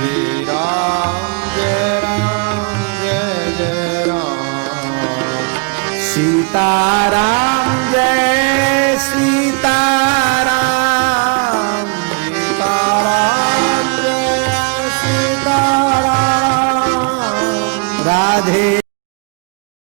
श्री राम जय राम जय जय राम। सीताराम जय सीताराम। सीताराम जय सीताराम। राधे